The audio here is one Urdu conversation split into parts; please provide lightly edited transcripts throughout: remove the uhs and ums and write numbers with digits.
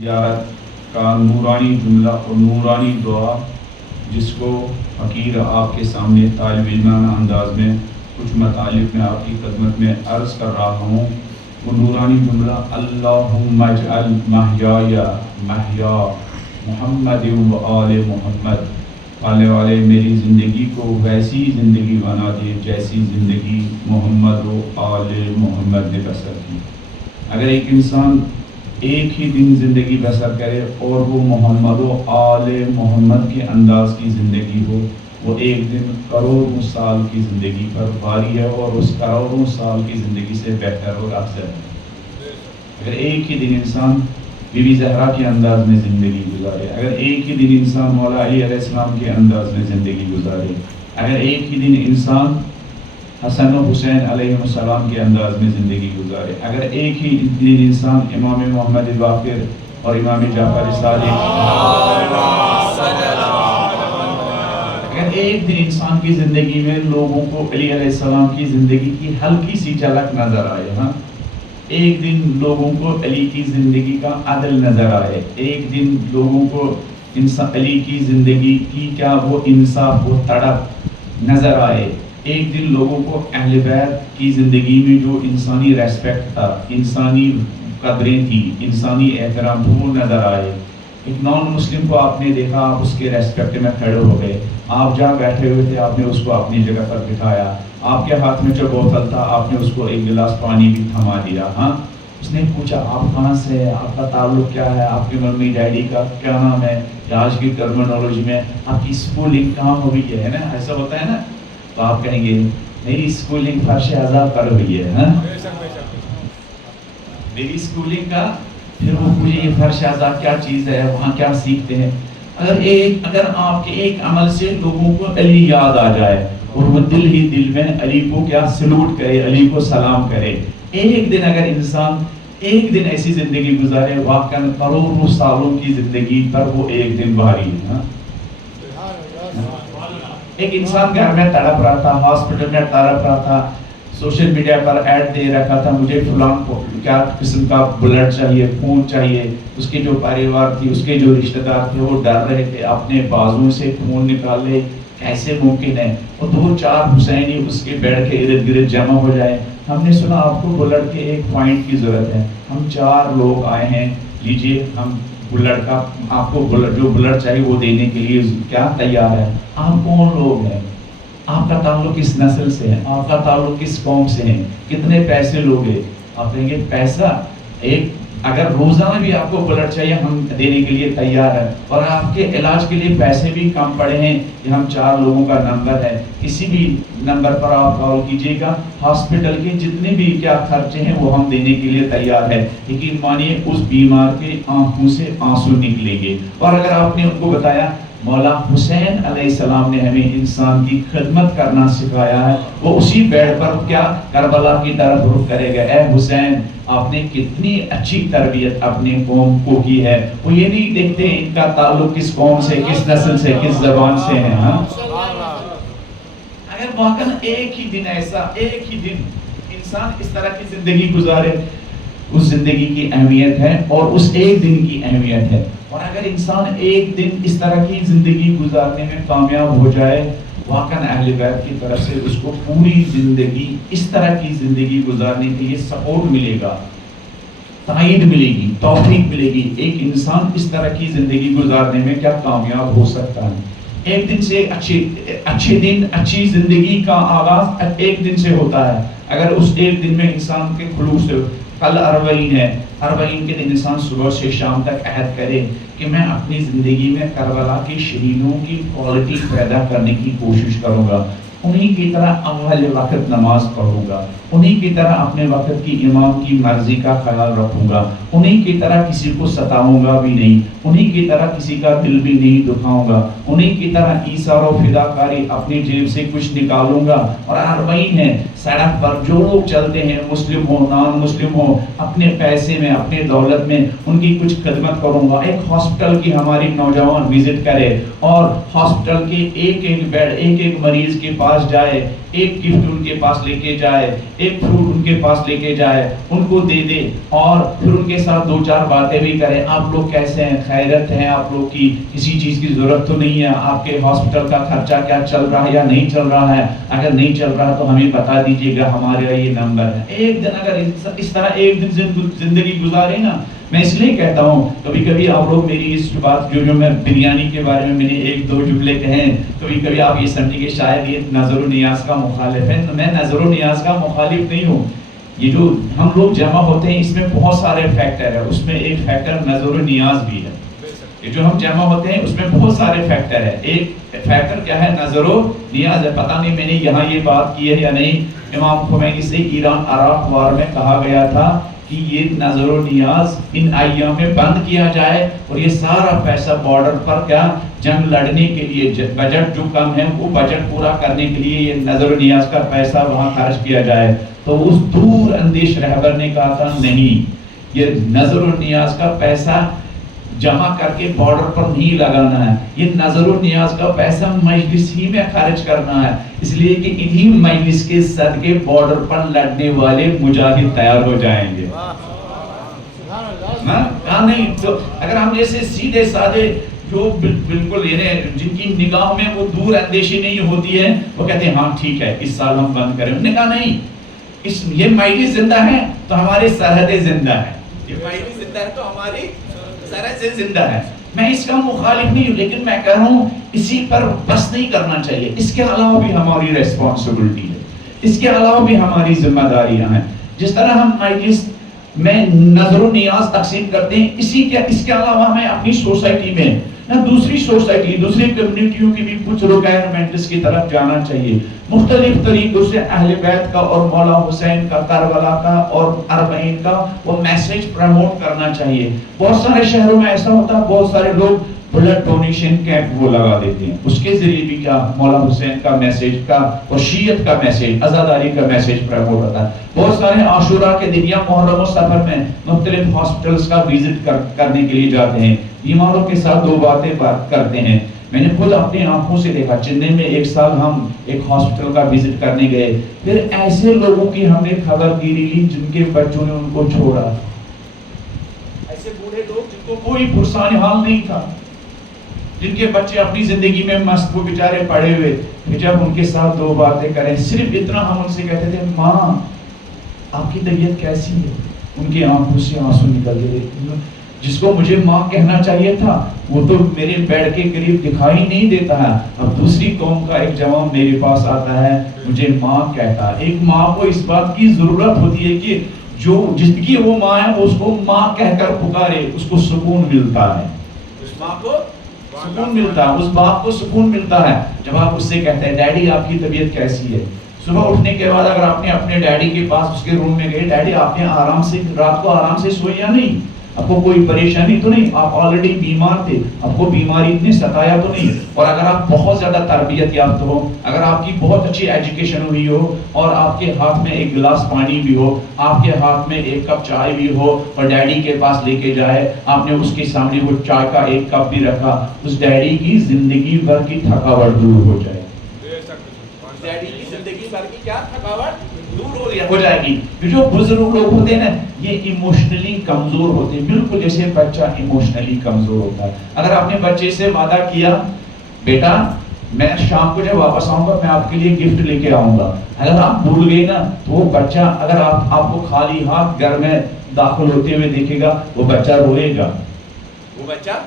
تجارت کا نورانی جملہ اور نورانی دعا جس کو حقیر آپ کے سامنے طالب علمانہ انداز میں کچھ مطالب میں آپ کی خدمت میں عرض کر رہا ہوں. وہ نورانی جملہ اللہم اجعل محیایا محیا محمد و آل محمد، آنے والے میری زندگی کو ویسی زندگی بنا دے جیسی زندگی محمد و آل محمد نے بسر کی. اگر ایک انسان ایک ہی دن زندگی بسر کرے اور وہ محمد و آل محمد کے انداز کی زندگی ہو، وہ ایک دن کروڑوں سال کی زندگی پر بھاری ہے اور اس کروڑوں سال کی زندگی سے بہتر اور افضل ہے. اگر ایک ہی دن انسان بی بی زہرا کے انداز میں زندگی گزارے، اگر ایک ہی دن انسان مولا علی علیہ السلام کے انداز میں زندگی گزارے، اگر ایک ہی دن انسان حسن و حسین علیہ السلام کے انداز میں زندگی گزارے، اگر ایک ہی دن انسان امام محمد باقر اور امام جعفر صادق، اگر ایک دن انسان کی زندگی میں لوگوں کو علی علیہ السلام کی زندگی کی ہلکی سی جھلک نظر آئے، ایک دن لوگوں کو علی کی زندگی کا عدل نظر آئے، ایک دن لوگوں کو علی کی زندگی کی کیا وہ انصاف و تڑپ نظر آئے، ایک دن لوگوں کو اہل بیت کی زندگی میں جو انسانی ریسپیکٹ تھا، انسانی قدریں تھی، انسانی احترام وہ نظر آئے. ایک نان مسلم کو آپ نے دیکھا، آپ اس کے ریسپیکٹ میں کھڑے ہو گئے، آپ جہاں بیٹھے ہوئے تھے آپ نے اس کو اپنی جگہ پر بٹھایا، آپ کے ہاتھ میں جو بوتل تھا آپ نے اس کو ایک گلاس پانی بھی تھما دیا. اس نے پوچھا آپ کہاں سے ہیں، آپ کا تعلق کیا ہے، آپ کی ممی ڈیڈی کا کیا نام ہے، یا آج کی ٹرمینالوجی میں آپ کی اسکولنگ کہاں ہوئی ہے نا، ایسا ہوتا ہے نا. تو آپ کہیں گے میری اسکولنگ فرش عذاب پر ہوئی ہے. میری اسکولنگ کا پھر وہ پوچھے یہ فرش عذاب کیا چیز ہے، وہاں کیا سیکھتے ہیں. اگر آپ کے ایک عمل سے لوگوں کو علی یاد آ جائے اور وہ دل ہی دل میں علی کو کیا سلوٹ کرے، علی کو سلام کرے، ایک دن اگر انسان ایک دن ایسی زندگی گزارے، واقعاً کروڑوں سالوں کی زندگی پر وہ ایک دن بھاری ہے. ایک انسان گھر میں تڑپ رہا تھا، ہاسپٹل میں تڑپ رہا تھا، سوشل میڈیا پر ایڈ دے رکھا تھا مجھے فلان کو کیا قسم کا بلڈ چاہیے، خون چاہیے. اس کے جو پریوار تھی، اس کے جو رشتہ دار تھے وہ ڈر رہے تھے اپنے بازوؤں سے خون نکال لے، کیسے ممکن ہے. اور 2-4 حسینی اس کے بیڈ کے ارد گرد جمع ہو جائے. ہم نے سنا آپ کو بلڈ کے ایک پوائنٹ کی ضرورت ہے، ہم 4 لوگ آئے ہیں، لیجئے ہم بلڈ کا آپ کو جو بلڈ چاہیے وہ دینے کے لیے کیا تیار ہے. آپ کون لوگ ہیں، آپ کا تعلق کس نسل سے ہے، آپ کا تعلق کس قوم سے ہے، کتنے پیسے لوگے. آپ کہیں گے پیسہ ایک اگر روزانہ بھی آپ کو بلڈ چاہیے ہم دینے کے لیے تیار ہیں، اور آپ کے علاج کے لیے پیسے بھی کم پڑے ہیں. کہ ہم 4 لوگوں کا نمبر ہے، کسی بھی نمبر پر آپ کال کیجئے گا، ہاسپٹل کے جتنے بھی کیا خرچے ہیں وہ ہم دینے کے لیے تیار ہے. لیکن مانیے اس بیمار کے آنکھوں سے آنسو نکلیں گے. اور اگر آپ نے ان کو بتایا مولا حسین علیہ السلام نے ہمیں انسان کی خدمت کرنا سکھایا ہے، وہ اسی بیڈ پر کیا کربلا کی طرف رخ کرے گا، اے حسین آپ نے کتنی اچھی تربیت اپنے قوم کو کی ہے. وہ یہ نہیں دیکھتے ان کا تعلق کس قوم سے، کس نسل سے، کس زبان سے ہے. اگر واقعا ایک ہی دن ایسا ایک ہی دن انسان اس طرح کی زندگی گزارے، اس زندگی کی اہمیت ہے اور اس ایک دن کی اہمیت ہے. اور اگر انسان ایک دن اس طرح کی زندگی گزارنے میں کامیاب ہو جائے، واقعاً اہل بیت کی طرف سے اس کو پوری زندگی اس طرح کی زندگی گزارنے کے لیے سپورٹ ملے گا، تائید ملے گی، توفیق ملے گی. ایک انسان اس طرح کی زندگی گزارنے میں کیا کامیاب ہو سکتا ہے. ایک دن سے اچھے دن، اچھی زندگی کا آغاز ایک دن سے ہوتا ہے. اگر اس ایک دن میں انسان کے خلوص سے کل 40 ہے، 40 کے دن انسان صبح سے شام تک عہد کرے کہ میں اپنی زندگی میں کربلا کے شہیدوں کی کوالٹی پیدا کرنے کی کوشش کروں گا، انہی کی طرح اول وقت نماز پڑھوں گا، انہی کی طرح اپنے وقت کی امام کی مرضی کا خیال رکھوں گا، انہی کی طرح کسی کو ستاؤں گا بھی نہیں، انہی کی طرح کسی کا دل بھی نہیں دکھاؤں گا، انہی کی طرح ایثار و فداکاری اپنی جیب سے کچھ نکالوں گا. اور 40 ہیں، سڑک پر جو لوگ چلتے ہیں مسلم ہو نان مسلم ہو، اپنے پیسے میں اپنے دولت میں ان کی کچھ خدمت کروں گا. ایک ہاسپٹل کی ہماری نوجوان وزٹ کرے اور ہاسپٹل کے ایک بیڈ ایک مریض کے پاس جائے، ایک گفٹ ان کے پاس لے کے جائے، ایک فروٹ ان کے پاس لے کے جائے، ان کو دے دے اور پھر ان کے ساتھ دو چار باتیں بھی کریں. آپ لوگ کیسے ہیں، خیریت ہیں، آپ لوگ کی کسی چیز کی ضرورت تو نہیں ہے، آپ کے ہاسپٹل کا خرچہ کیا چل رہا ہے یا نہیں چل رہا ہے، اگر نہیں چل رہا تو ہمیں بتا دیجیے گا، ہمارا یہ نمبر ہے. ایک دن اگر اس طرح ایک دن زندگی گزارے نا، میں اس لیے کہتا ہوں کبھی کبھی آپ لوگ میری اس بات جو میں بریانی کے بارے میں نے ایک دو جملے کہیں، کبھی کبھی آپ یہ سمجھیں کہ شاید یہ نظر و نیاز کا مخالف ہے. میں نظر و نیاز کا مخالف نہیں ہوں. یہ جو ہم لوگ جمع ہوتے ہیں اس میں بہت سارے فیکٹر ہیں، اس میں ایک فیکٹر نظر و نیاز بھی ہے. یہ جو ہم جمع ہوتے ہیں اس میں بہت سارے فیکٹر ہیں. ایک فیکٹر کیا ہے؟ نظر و نیاز ہے. پتہ نہیں میں نے یہاں یہ بات کی ہے یا نہیں. امام خمینی سے ایران عراق وار میں کہا گیا تھا کہ یہ نظر و نیاز ان ایام میں بند کیا جائے اور یہ سارا پیسہ بارڈر پر کیا جنگ لڑنے کے لیے، بجٹ جو کم ہے وہ بجٹ پورا کرنے کے لیے یہ نظر و نیاز کا پیسہ وہاں خرچ کیا جائے. تو اس دور اندیش رہبر نے کہا تھا نہیں، یہ نظر و نیاز کا پیسہ جمع کر کے بارڈر پر نہیں لگانا ہے، یہ نظر و نیاز کا پیسہ مجلس ہی میں خرچ کرنا ہے، اس لیے کہ انہی مجلس کے صدقے بارڈر پر لڑنے والے مجاہد تیار ہو جائیں گے. نہیں تو اگر ہم جیسے سیدھے سادے جو بالکل جن کی نگاہ میں وہ دور اندیشی نہیں ہوتی ہے، وہ کہتے ہیں ہاں ٹھیک ہے اس سال ہم بند کریں. انہوں نے کہا نہیں، یہ مجلس زندہ ہے تو ہماری سرحدیں زندہ ہیں، یہ مجلس زندہ ہے تو ہماری سرحدیں زندہ ہے. میں اس کا مخالف نہیں ہوں، لیکن میں کہہ رہا ہوں اسی پر بس نہیں کرنا چاہیے. اس کے علاوہ بھی ہماری ریسپانسبلٹی ہے، اس کے علاوہ بھی ہماری ذمہ داریاں ہیں. جس طرح ہم مجلس میں نظر و نیاز تقسیم کرتے ہیں، اس کے علاوہ ہمیں اپنی سوسائٹی میں دوسری سوسائٹی، دوسری کمیونٹیوں کی بھی کچھ ریکوائرمنٹس کی طرف جانا چاہیے. مختلف طریقوں سے اہل بیت کا اور مولا حسین کا، کربلا کا اور اربعین کا وہ میسیج پروموٹ کرنا چاہیے. بہت سارے شہروں میں ایسا ہوتا ہے، بہت سارے لوگ بلڈ ڈونیشن کیمپ وہ لگا دیتے ہیں، اس کے ذریعے بھی کیا مولا حسین کا میسیج کا اور شیعت کا میسیج، عزاداری کا میسیج پروموٹ ہوتا ہے. بہت سارے عاشورہ کے دن یا محرم و سفر میں مختلف ہاسپٹلز کا وزٹ کرنے کے لیے جاتے ہیں، بیماروں کے ساتھ دو باتیں کرتے ہیں. میں نے خود اپنی آنکھوں سے دیکھا، چنئی میں ایک سال ہم ایک ہاسپٹل کا وزٹ کرنے گئے، پھر ایسے لوگوں کی ہم نے خبرگیری لی جن کے بچوں نے ان کو چھوڑا، ایسے بوڑھے لوگ جن کو کوئی پرسان حال نہیں تھا، جن کے بچے اپنی زندگی میں مست وہ بیچارے پڑے ہوئے. پھر جب ان کے ساتھ دو باتیں کریں، صرف اتنا ہم ان سے کہتے تھے ماں آپ کی طبیعت کیسی ہے، ان کی آنکھوں سے آنسو نکلتے تھے. جس کو مجھے ماں کہنا چاہیے تھا وہ تو میرے بیڈ کے قریب دکھائی نہیں دیتا ہے. اب دوسری قوم کا ایک جوان میرے پاس آتا ہے، مجھے ماں کہتا ہے. ایک ماں کو اس بات کی ضرورت ہوتی ہے کہ جو جس کی وہ ماں ہے اس کو ماں کہہ کر پکارے، اس کو سکون ملتا ہے، اس ماں کو سکون ملتا ہے، اس باپ کو سکون ملتا ہے جب آپ اس سے کہتے ہیں ڈیڈی آپ کی طبیعت کیسی ہے. صبح اٹھنے کے بعد اگر آپ نے اپنے ڈیڈی کے پاس اس کے روم میں گئے، ڈیڈی آپ نے آرام سے رات کو آرام سے سوئے یا نہیں، آپ کو کوئی پریشانی تو نہیں، آپ آلریڈی بیمار تھے، آپ کو بیماری اتنی ستایا تو نہیں. اور اگر آپ بہت زیادہ تربیت یافتہ ہو، اگر آپ کی بہت اچھی ایجوکیشن ہوئی ہو اور آپ کے ہاتھ میں ایک گلاس پانی بھی ہو، آپ کے ہاتھ میں ایک کپ چائے بھی ہو اور ڈیڈی کے پاس لے کے جائے، آپ نے اس کے سامنے وہ چائے کا ایک کپ بھی رکھا، اس ڈیڈی کی زندگی بھر کی تھکاوٹ دور ہو جائے. ڈیڈی کی زندگی بھر کی کیا تھکاوٹ دور ہو جائے گی. جو بزرگ لوگ ہوتے ہیں نا یہ ایموشنلی کمزور ہوتے ہیں، بالکل جیسے بچہ ایموشنلی کمزور ہوتا ہے. اگر آپ نے بچے سے وعدہ کیا بیٹا میں شام کو جب واپس آؤں گا میں آپ کے لیے گفٹ لے کے آؤں گا، اگر آپ بھول گئے نا تو وہ بچہ اگر آپ کو خالی ہاتھ گھر میں داخل ہوتے ہوئے دیکھے گا وہ بچہ روئے گا، وہ بچہ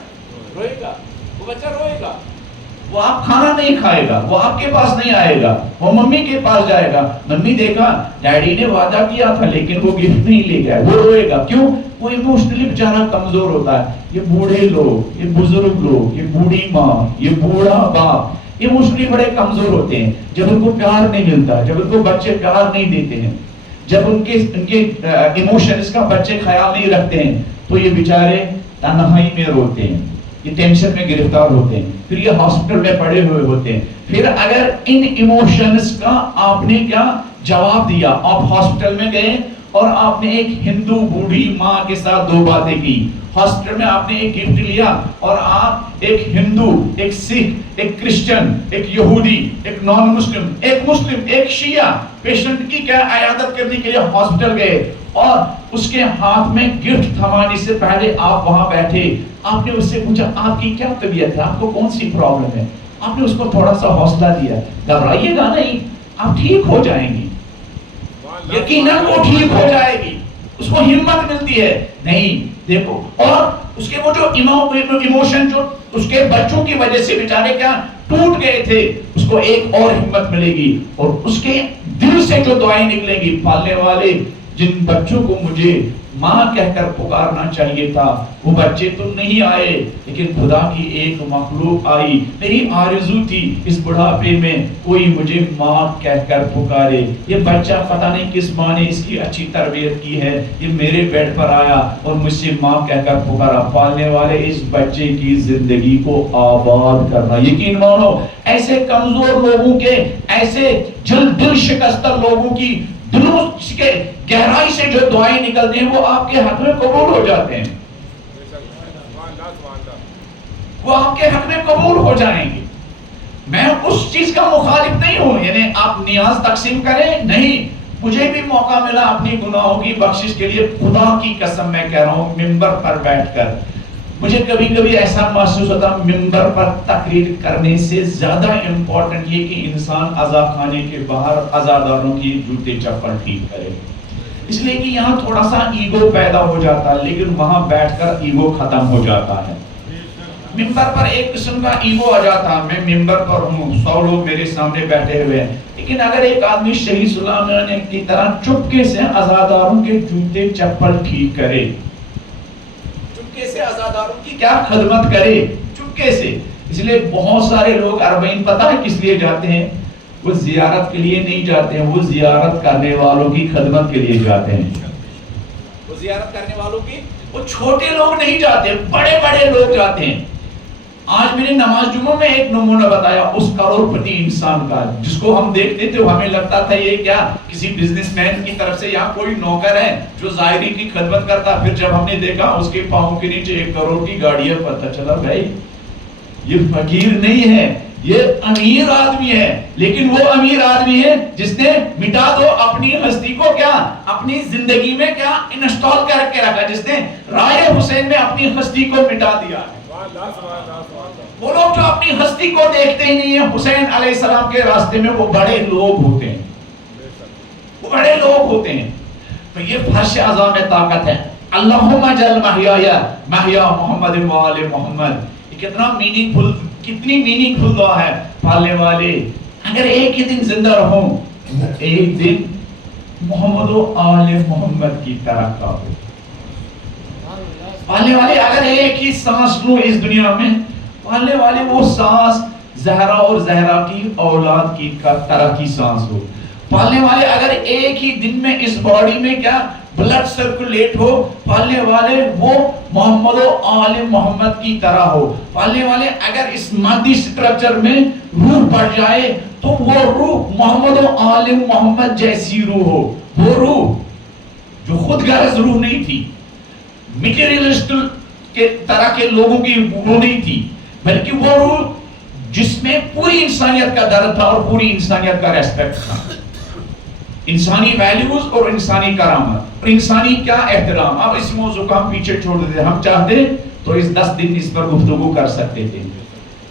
روئے گا، وہ بچہ روئے گا. وہ آپ کھانا نہیں کھائے گا، وہ آپ کے پاس نہیں آئے گا، وہ ممی کے پاس جائے گا. ممی دیکھا ڈیڈی نے وعدہ کیا تھا لیکن وہ گفٹ نہیں لے گیا، وہ روئے گا. کیوں؟ وہ ایموشنلی بیچارہ کمزور ہوتا ہے. یہ بوڑھے لوگ، یہ بزرگ لوگ، یہ بوڑھی ماں، یہ بوڑھا باپ ایموشنلی بڑے کمزور ہوتے ہیں. جب ان کو پیار نہیں ملتا، جب ان کو بچے پیار نہیں دیتے ہیں، جب ان کے ایموشنز کا بچے خیال نہیں رکھتے ہیں تو یہ بیچارے تنہائی میں روتے ہیں، یہ ٹینشن میں گرفتار ہوتے ہیں، پھر یہ ہاسپٹل میں پڑے ہوئے ہوتے ہیں. پھر اگر ان ایموشنز کا آپ نے کیا جواب دیا، آپ ہاسپٹل میں گئے اور آپ نے ایک ہندو بوڑھی ماں کے ساتھ 2 باتیں کی. ہاسپٹل میں آپ نے ایک گفٹ لیا اور آپ ایک ہندو، ایک سکھ، ایک کرسچن، ایک یہودی، ایک نان مسلم، ایک مسلم، ایک شیعہ پیشنٹ کی کیا عیادت کرنے کے لیے ہاسپٹل گئے، اور اس کے ہاتھ میں گفٹ تھمانے سے پہلے آپ وہاں بیٹھے. آپ نے اس سے پوچھا آپ کی کیا طبیعت ہے، آپ کو کون سی پرابلم ہے. آپ نے اس کو تھوڑا سا حوصلہ دیا. گھبرائیے گا نہیں، آپ ٹھیک ہو جائیں گی، یقیناً وہ ٹھیک ہو جائے گی. اس کو ہمت ملتی ہے. نہیں دیکھو، اور اس کے وہ جو ایموشن جو اس کے بچوں کی وجہ سے بیچارے کیا ٹوٹ گئے تھے، اس کو ایک اور ہمت ملے گی، اور اس کے دل سے جو دعائیں نکلیں گی. پالنے والے جن بچوں کو مجھے ماں کہہ کر پکارنا چاہیے تھا، وہ بچے تو نہیں آئے، لیکن خدا کی ایک مخلوق آئی. میری آرزو تھی اس بڑھاپے میں کوئی مجھے ماں کہہ کر پکارے. یہ بچہ پتہ نہیں کس ماں نے اس کی اچھی تربیت کی ہے، یہ میرے بیڈ پر آیا اور مجھ سے ماں کہہ کر پکارا. پالنے والے اس بچے کی زندگی کو آباد کرنا. یقین مانو ایسے کمزور لوگوں کے، ایسے دل شکستہ لوگوں کی دلوں کے گہرائی سے جو دعائیں نکلتے ہیں وہ آپ کے حق میں قبول ہو جاتے ہیں، وہ آپ کے حق میں قبول ہو جائیں گے. میں اس چیز کا مخالف نہیں ہوں، یعنی آپ نیاز تقسیم کریں، نہیں. مجھے بھی موقع ملا اپنی گناہوں کی بخشش کے لیے، خدا کی قسم میں کہہ رہا ہوں، ممبر پر بیٹھ کر مجھے کبھی کبھی ایسا محسوس ہوتا ممبر پر تقریر کرنے سے زیادہ امپورٹنٹ یہ کہ انسان عزا خانے کے باہر عزاداروں کی جوتے چپل ٹھیک کرے. اس لیے کہ یہاں تھوڑا سا ایگو پیدا ہو جاتا ہے، لیکن وہاں بیٹھ کر ایگو ختم ہو جاتا ہے. ممبر پر ایک قسم کا ایگو آ جاتا، میں ممبر پر ہوں، 100 لوگ میرے سامنے بیٹھے ہوئے ہیں. لیکن اگر ایک آدمی شہید سلیمان کی طرح چپکے سے عزاداروں کے جوتے چپل ٹھیک کرے، چپکے سے عزاداروں کی کیا خدمت کرے، چپکے سے. اس لیے بہت سارے لوگ اربعین پتہ ہے کس لیے جاتے ہیں؟ وہ زیارت کے لیے نہیں جاتے ہیں، وہ زیارت کرنے والوں کی خدمت کے لیے جاتے ہیں. وہ زیارت کرنے والوں کی، وہ چھوٹے لوگ نہیں جاتے، بڑے بڑے لوگ جاتے ہیں. آج میں نے نماز جمعہ میں ایک نمونہ بتایا اس کروڑ پتی انسان کا، جس کو ہم دیکھتے تھے ہمیں لگتا تھا یہ کیا کسی بزنس مین کی طرف سے یا کوئی نوکر ہے جو زائرین کی خدمت کرتا. پھر جب ہم نے دیکھا اس کے پاؤں کے نیچے 1 کروڑ کی گاڑی ہے، پتہ چلا بھائی یہ فقیر نہیں ہے، یہ امیر آدمی ہے. لیکن وہ امیر آدمی ہے جس نے مٹا دو اپنی ہستی کو، کیا اپنی زندگی میں کیا انسٹال کر کے رکھا، جس نے رائے حسین میں اپنی ہستی کو مٹا دیا ہے. وہ لوگ جو اپنی ہستی کو دیکھتے ہی نہیں ہیں، حسین علیہ السلام کے راستے میں وہ بڑے لوگ ہوتے ہیں، وہ بڑے لوگ ہوتے ہیں. تو یہ فرش اعظم میں طاقت ہے. اللہم جل محیایا محیا محمد و آل محمد. یہ کتنا میننگ فل، کتنی میننگ فل دعا ہے. پالنے والے اگر ایک ہی دن زندہ رہوں، ایک دن محمد و آل محمد کی طرح کا ہو. پالنے والے اگر ایک ہی سانس لوں اس دنیا میں، پالنے والے وہ سانس زہرا اور زہرا کی اولاد کی طرح کی سانس ہو. پالنے والے اگر ایک ہی دن میں اس باڈی میں کیا بلڈ سرکولیٹ ہو، پالنے والے وہ محمد و آل محمد کی طرح ہو. پالنے والے اگر اس مادی سٹرکچر میں روح بڑھ جائے تو وہ روح محمد و آل محمد جیسی روح ہو. وہ روح جو خود غرض روح نہیں تھی، میٹیریلسٹ کے طرح کے لوگوں کی روح نہیں تھی، بلکہ وہ روح جس میں پوری انسانیت کا درد تھا اور پوری انسانیت کا ریسپیکٹ تھا. انسانی ویلیوز اور انسانی کرامت اور انسانی کیا احترام. اب اس موضوع کو ہم پیچھے چھوڑ دیتے، ہم چاہتے تو اس 10 دن اس پر گفتگو کر سکتے تھے.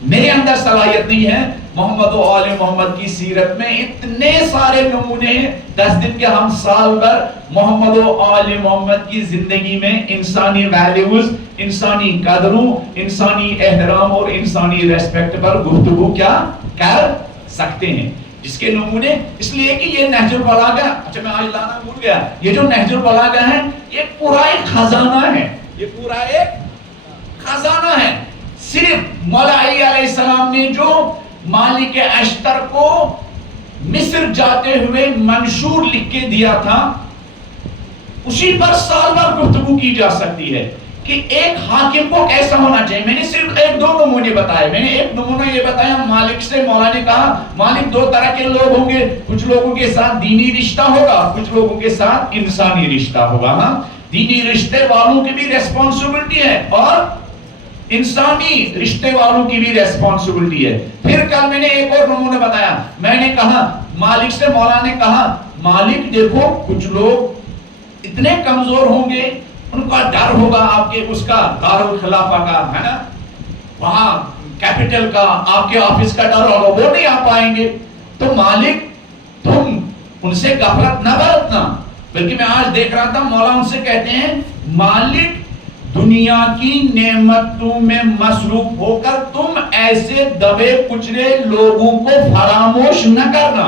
میرے اندر صلاحیت نہیں ہے. محمد و آل محمد کی سیرت میں اتنے سارے نمونے ہیں، 10 دن کے ہم سال بھر محمد و آل محمد کی زندگی میں انسانی ویلیوز، انسانی قدروں، انسانی احترام اور انسانی ریسپیکٹ پر گفتگو کیا کر سکتے ہیں. جس کے نمونے، اس لیے کہ یہ نہج البلاغہ، اچھا میں آج لانا بھول گیا، یہ جو نہج البلاغہ ہے یہ پورا ایک خزانہ ہے، یہ پورا ایک خزانہ ہے. صرف مولا علی علیہ السلام نے جو مالک اشتر کو مصر جاتے ہوئے منشور لکھ کے دیا تھا، اسی پر سال بھر گفتگو کی جا سکتی ہے کہ ایک حاکم کو کیسا ہونا چاہیے. میں نے صرف ایک دو نمونے بتائے. میں نے ایک نمونہ یہ بتایا مالک سے. مولا نے کہا مالک دو طرح کے لوگ ہوں گے, کچھ لوگوں کے ساتھ دینی رشتہ ہوگا, کچھ لوگوں کے ساتھ انسانی رشتہ ہوگا. ہاں, دینی رشتے والوں کی بھی ریسپانسبلٹی ہے اور انسانی رشتے والوں کی بھی ریسپانسبلٹی ہے. پھر کل میں نے ایک اور نمونہ بتایا. میں نے کہا مالک سے, مولا نے کہا مالک دیکھو کچھ لوگ اتنے کمزور ہوں گے, ان کا ڈر ہوگا آپ کے اس کا دارالخلافہ کا, ہے نا, وہاں کیپٹل کا, آپ کے آفس کا ڈر ہوگا, وہ نہیں آ پائیں گے. تو مالک تم ان سے غفلت نہ برتنا. بلکہ میں آج دیکھ رہا تھا مولا ان سے کہتے ہیں مالک دنیا کی نعمتوں میں مصروف ہو کر تم ایسے دبے کچلے لوگوں کو فراموش نہ کرنا.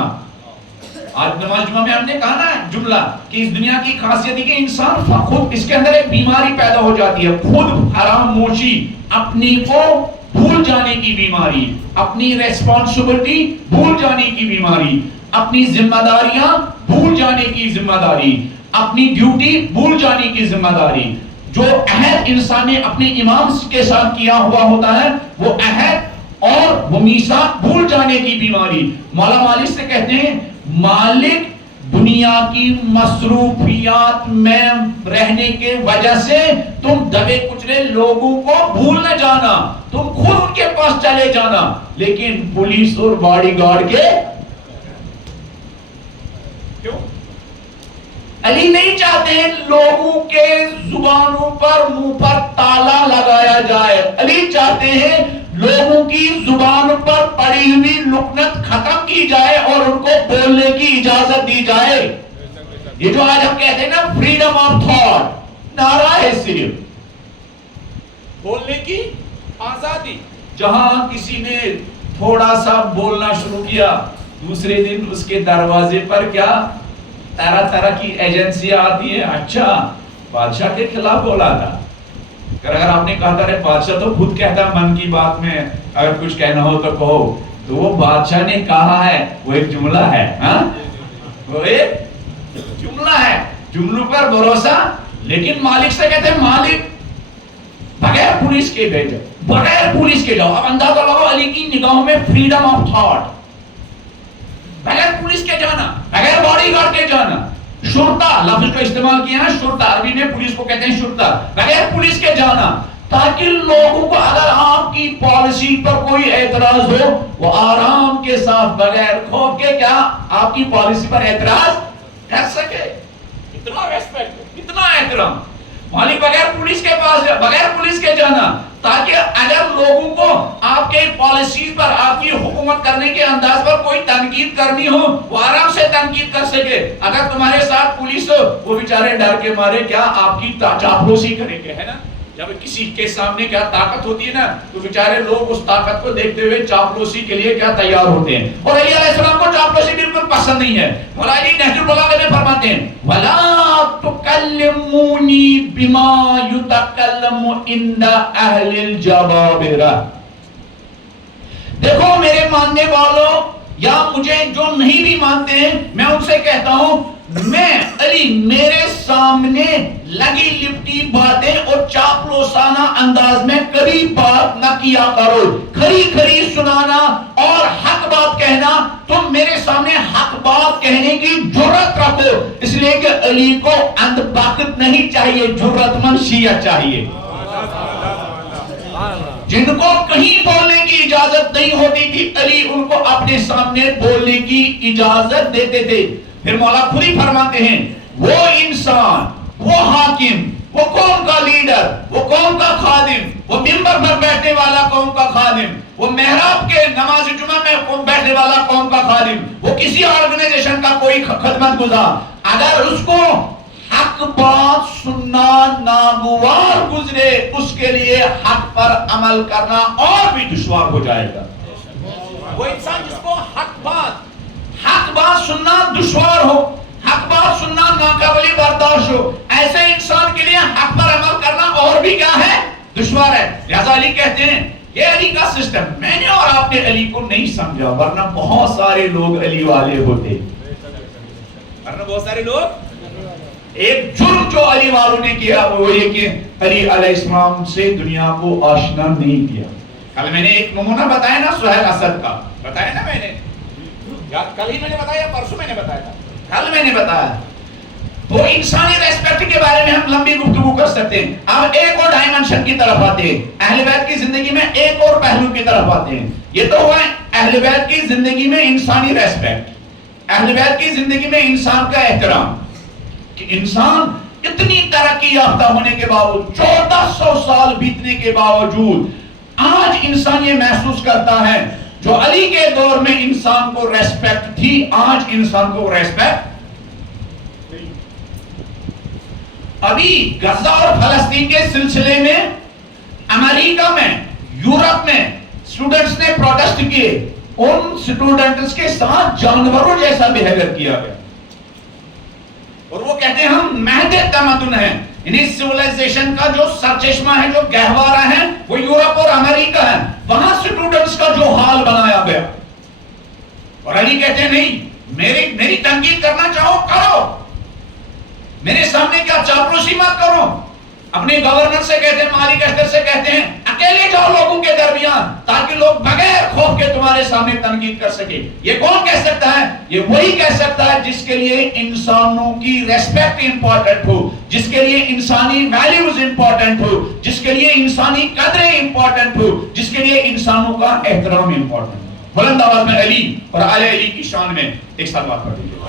آج نماز جمعہ میں ہم نے کہا نا جملہ کہ اس دنیا کی خاصیت ہے کہ انسان خود اس کے اندر ایک بیماری پیدا ہو جاتی ہے, خود فراموشی, اپنی کو بھول جانے کی بیماری, اپنی ریسپانسبلٹی بھول جانے کی بیماری, اپنی ذمہ داریاں بھول جانے کی ذمہ داری, اپنی ڈیوٹی بھول جانے کی ذمہ داری. جو عہد انسان نے اپنے امام کے ساتھ کیا ہوا ہوتا ہے وہ عہد اور وہ میثاق بھول جانے کی بیماری. مولا مالک سے کہتے ہیں مالک دنیا کی مصروفیات میں رہنے کے وجہ سے تم دبے کچلے لوگوں کو بھول نہ جانا, تم خود ان کے پاس چلے جانا, لیکن پولیس اور باڈی گارڈ کے کیوں؟ علی نہیں چاہتے ہیں لوگوں کے زبانوں پر منہ پر تالا لگایا جائے. علی چاہتے ہیں لوگوں کی زبان پر پڑی ہوئی لکنت ختم کی جائے اور ان کو بولنے کی اجازت دی جائے. یہ جو آج ہم کہتے ہیں نا فریڈم آف تھاٹ, نعرہ ہے صرف بولنے کی آزادی. جہاں کسی نے تھوڑا سا بولنا شروع کیا, دوسرے دن اس کے دروازے پر کیا طرح طرح کی ایجنسیاں آتی ہیں. اچھا بادشاہ کے خلاف بولا تھا, اگر آپ نے کہا تھا بادشاہ تو خود کہتا من کی بات میں اگر کچھ کہنا ہو تو کہو, تو وہ بادشاہ نے کہا ہے, وہ ایک جملہ ہے, ہاں وہ ایک جملہ ہے, جملوں پر بھروسہ. لیکن مالک سے کہتے ہیں مالک بغیر پولیس کے بھیجو, بغیر پولیس کے جاؤ. اب اندازہ لگاؤ علی کی نگاہوں میں فریڈم آف تھاٹ, بغیر پولیس کے جانا, بغیر باڈی گارڈ کے جانا. شرطہ لفظ کو استعمال کیا ہے, شرطہ عربی میں پولیس کو کہتے ہیں شرطہ, بغیر پولیس کے جانا, تاکہ لوگوں کو اگر آپ کی پالیسی پر کوئی اعتراض ہو وہ آرام کے ساتھ بغیر خوف کے کیا آپ کی پالیسی پر اعتراض کر سکے. اتنا ریسپیکٹ, اتنا احترام. مالک بغیر پولیس کے پاس, بغیر پولیس کے جانا, تاکہ اگر لوگوں کو آپ کے پالیسیز پر, آپ کی حکومت کرنے کے انداز پر کوئی تنقید کرنی ہو وہ آرام سے تنقید کر سکے. اگر تمہارے ساتھ پولیس ہو وہ بیچارے ڈر کے مارے کیا آپ کی چاپلوسی کریں گے, ہے نا. جب کسی کے سامنے کیا طاقت ہوتی ہے نا تو بیچارے لوگ اس طاقت کو دیکھتے ہوئے چاپلوسی کے لیے کیا تیار ہوتے ہیں. اور علی علیہ السلام کو چاپلوسی بالکل پسند نہیں ہے. مولا علی نہج البلاغہ میں فرماتے ہیں وَلَا تُكَلِّمُونِي بِمَا يُتَكَلَّمُ عِنْدَ أَهْلِ الْجَبَابِرَةِ. دیکھو میرے ماننے والوں یا مجھے جو نہیں بھی مانتے ہیں, میں ان سے کہتا ہوں میں علی میرے سامنے لگی لپٹی باتیں اور چاپلوسانہ انداز میں کبھی بات نہ کیا کرو. کھری کھری سنانا اور حق بات کہنا, تم میرے سامنے حق بات کہنے کی جرت رکھو, اس لیے کہ علی کو اندھ بخت نہیں چاہیے, جرت مند شیعہ چاہیے, جن کو کہیں بولنے کی اجازت نہیں ہوتی تھی علی ان کو اپنے سامنے بولنے کی اجازت دیتے تھے. پھر مولا خود ہی فرماتے ہیں وہ انسان, وہ حاکم, وہ قوم کا لیڈر, وہ قوم کا خادم, وہ منبر پر بیٹھنے والا قوم کا خادم, وہ محراب کے نماز جمعہ میں بیٹھنے والا قوم کا خادم, وہ کسی آرگنائزیشن کا کوئی خدمت گزار, اگر اس کو حق بات سننا ناگوار گزرے اس کے لیے حق پر عمل کرنا اور بھی دشوار ہو جائے گا. وہ انسان جس کو حق بات سننا دشوار ہو, حق بات سننا ناقابل برداشت ہو, ایسے انسان کے لیے حق پر عمل کرنا اور بھی کیا ہے دشوار ہے. لہذا علی کہتے ہیں یہ علی کا سسٹم, میں نے اور آپ نے علی کو نہیں سمجھا, ورنہ بہت سارے لوگ علی والے ہوتے, ورنہ بہت سارے لوگ. ایک جرم جو علی والوں نے کیا وہ یہ کہ علی علیہ السلام سے دنیا کو آشنا نہیں کیا. کل میں نے ایک نمونہ بتایا نا سہیل اسد کا، بتایا نا میں نے، کل ہی میں نے بتایا، پرسوں میں نے بتایا تھا، کل میں نے بتایا. تو انسانی ریسپیکٹ کے بارے میں ہم لمبی گفتگو کر سکتے ہیں. اب ایک اور ڈائمنشن کی طرف آتے ہیں، اہل بیت کی زندگی میں ایک اور پہلو کی طرف آتے ہیں. یہ تو ہوا اہل بیت کی زندگی میں انسانی ریسپیکٹ، اہل بیت کی زندگی میں انسان کا احترام، کہ انسان اتنی ترقی یافتہ ہونے کے باوجود، 1400 سال بیتنے کے باوجود آج انسان یہ محسوس کرتا ہے جو علی کے دور میں انسان کو ریسپیکٹ تھی، آج انسان کو ریسپیکٹ. ابھی غزہ اور فلسطین کے سلسلے میں امریکہ میں، یورپ میں اسٹوڈنٹس نے پروٹیسٹ کیے، ان اسٹوڈنٹس کے ساتھ جانوروں جیسا بیہیویئر کیا گیا، اور وہ کہتے ہیں ہم مہد تمدن ہیں. یعنی سیولائزیشن کا جو سرچشمہ ہے، جو گہوارہ ہے، وہ یورپ اور امریکہ ہے. وہاں اسٹوڈنٹس کا جو حال بنایا گیا، اور علی کہتے ہیں نہیں، میری تنقید کرنا چاہو کرو، میرے سامنے کیا چاپلوسی مت کرو. اپنے گورنر سے کہتے ہیں، مالک اشتر سے کہتے ہیں اکیلے جاؤ لوگوں کے درمیان تاکہ لوگ بغیر خوف کے تمہارے سامنے تنقید کر سکے. یہ کون کہہ سکتا ہے؟ یہ وہی کہہ سکتا ہے جس کے لیے انسانوں کی ریسپیکٹ امپورٹنٹ ہو، جس کے لیے انسانی ویلیوز امپورٹنٹ ہو، جس کے لیے انسانی قدریں امپورٹنٹ ہو، جس کے لیے انسانوں کا احترام امپورٹنٹ ہو. بلند آواز میں علی اور آل علی کی شان میں ایک ساتھ بات کر دیجیے.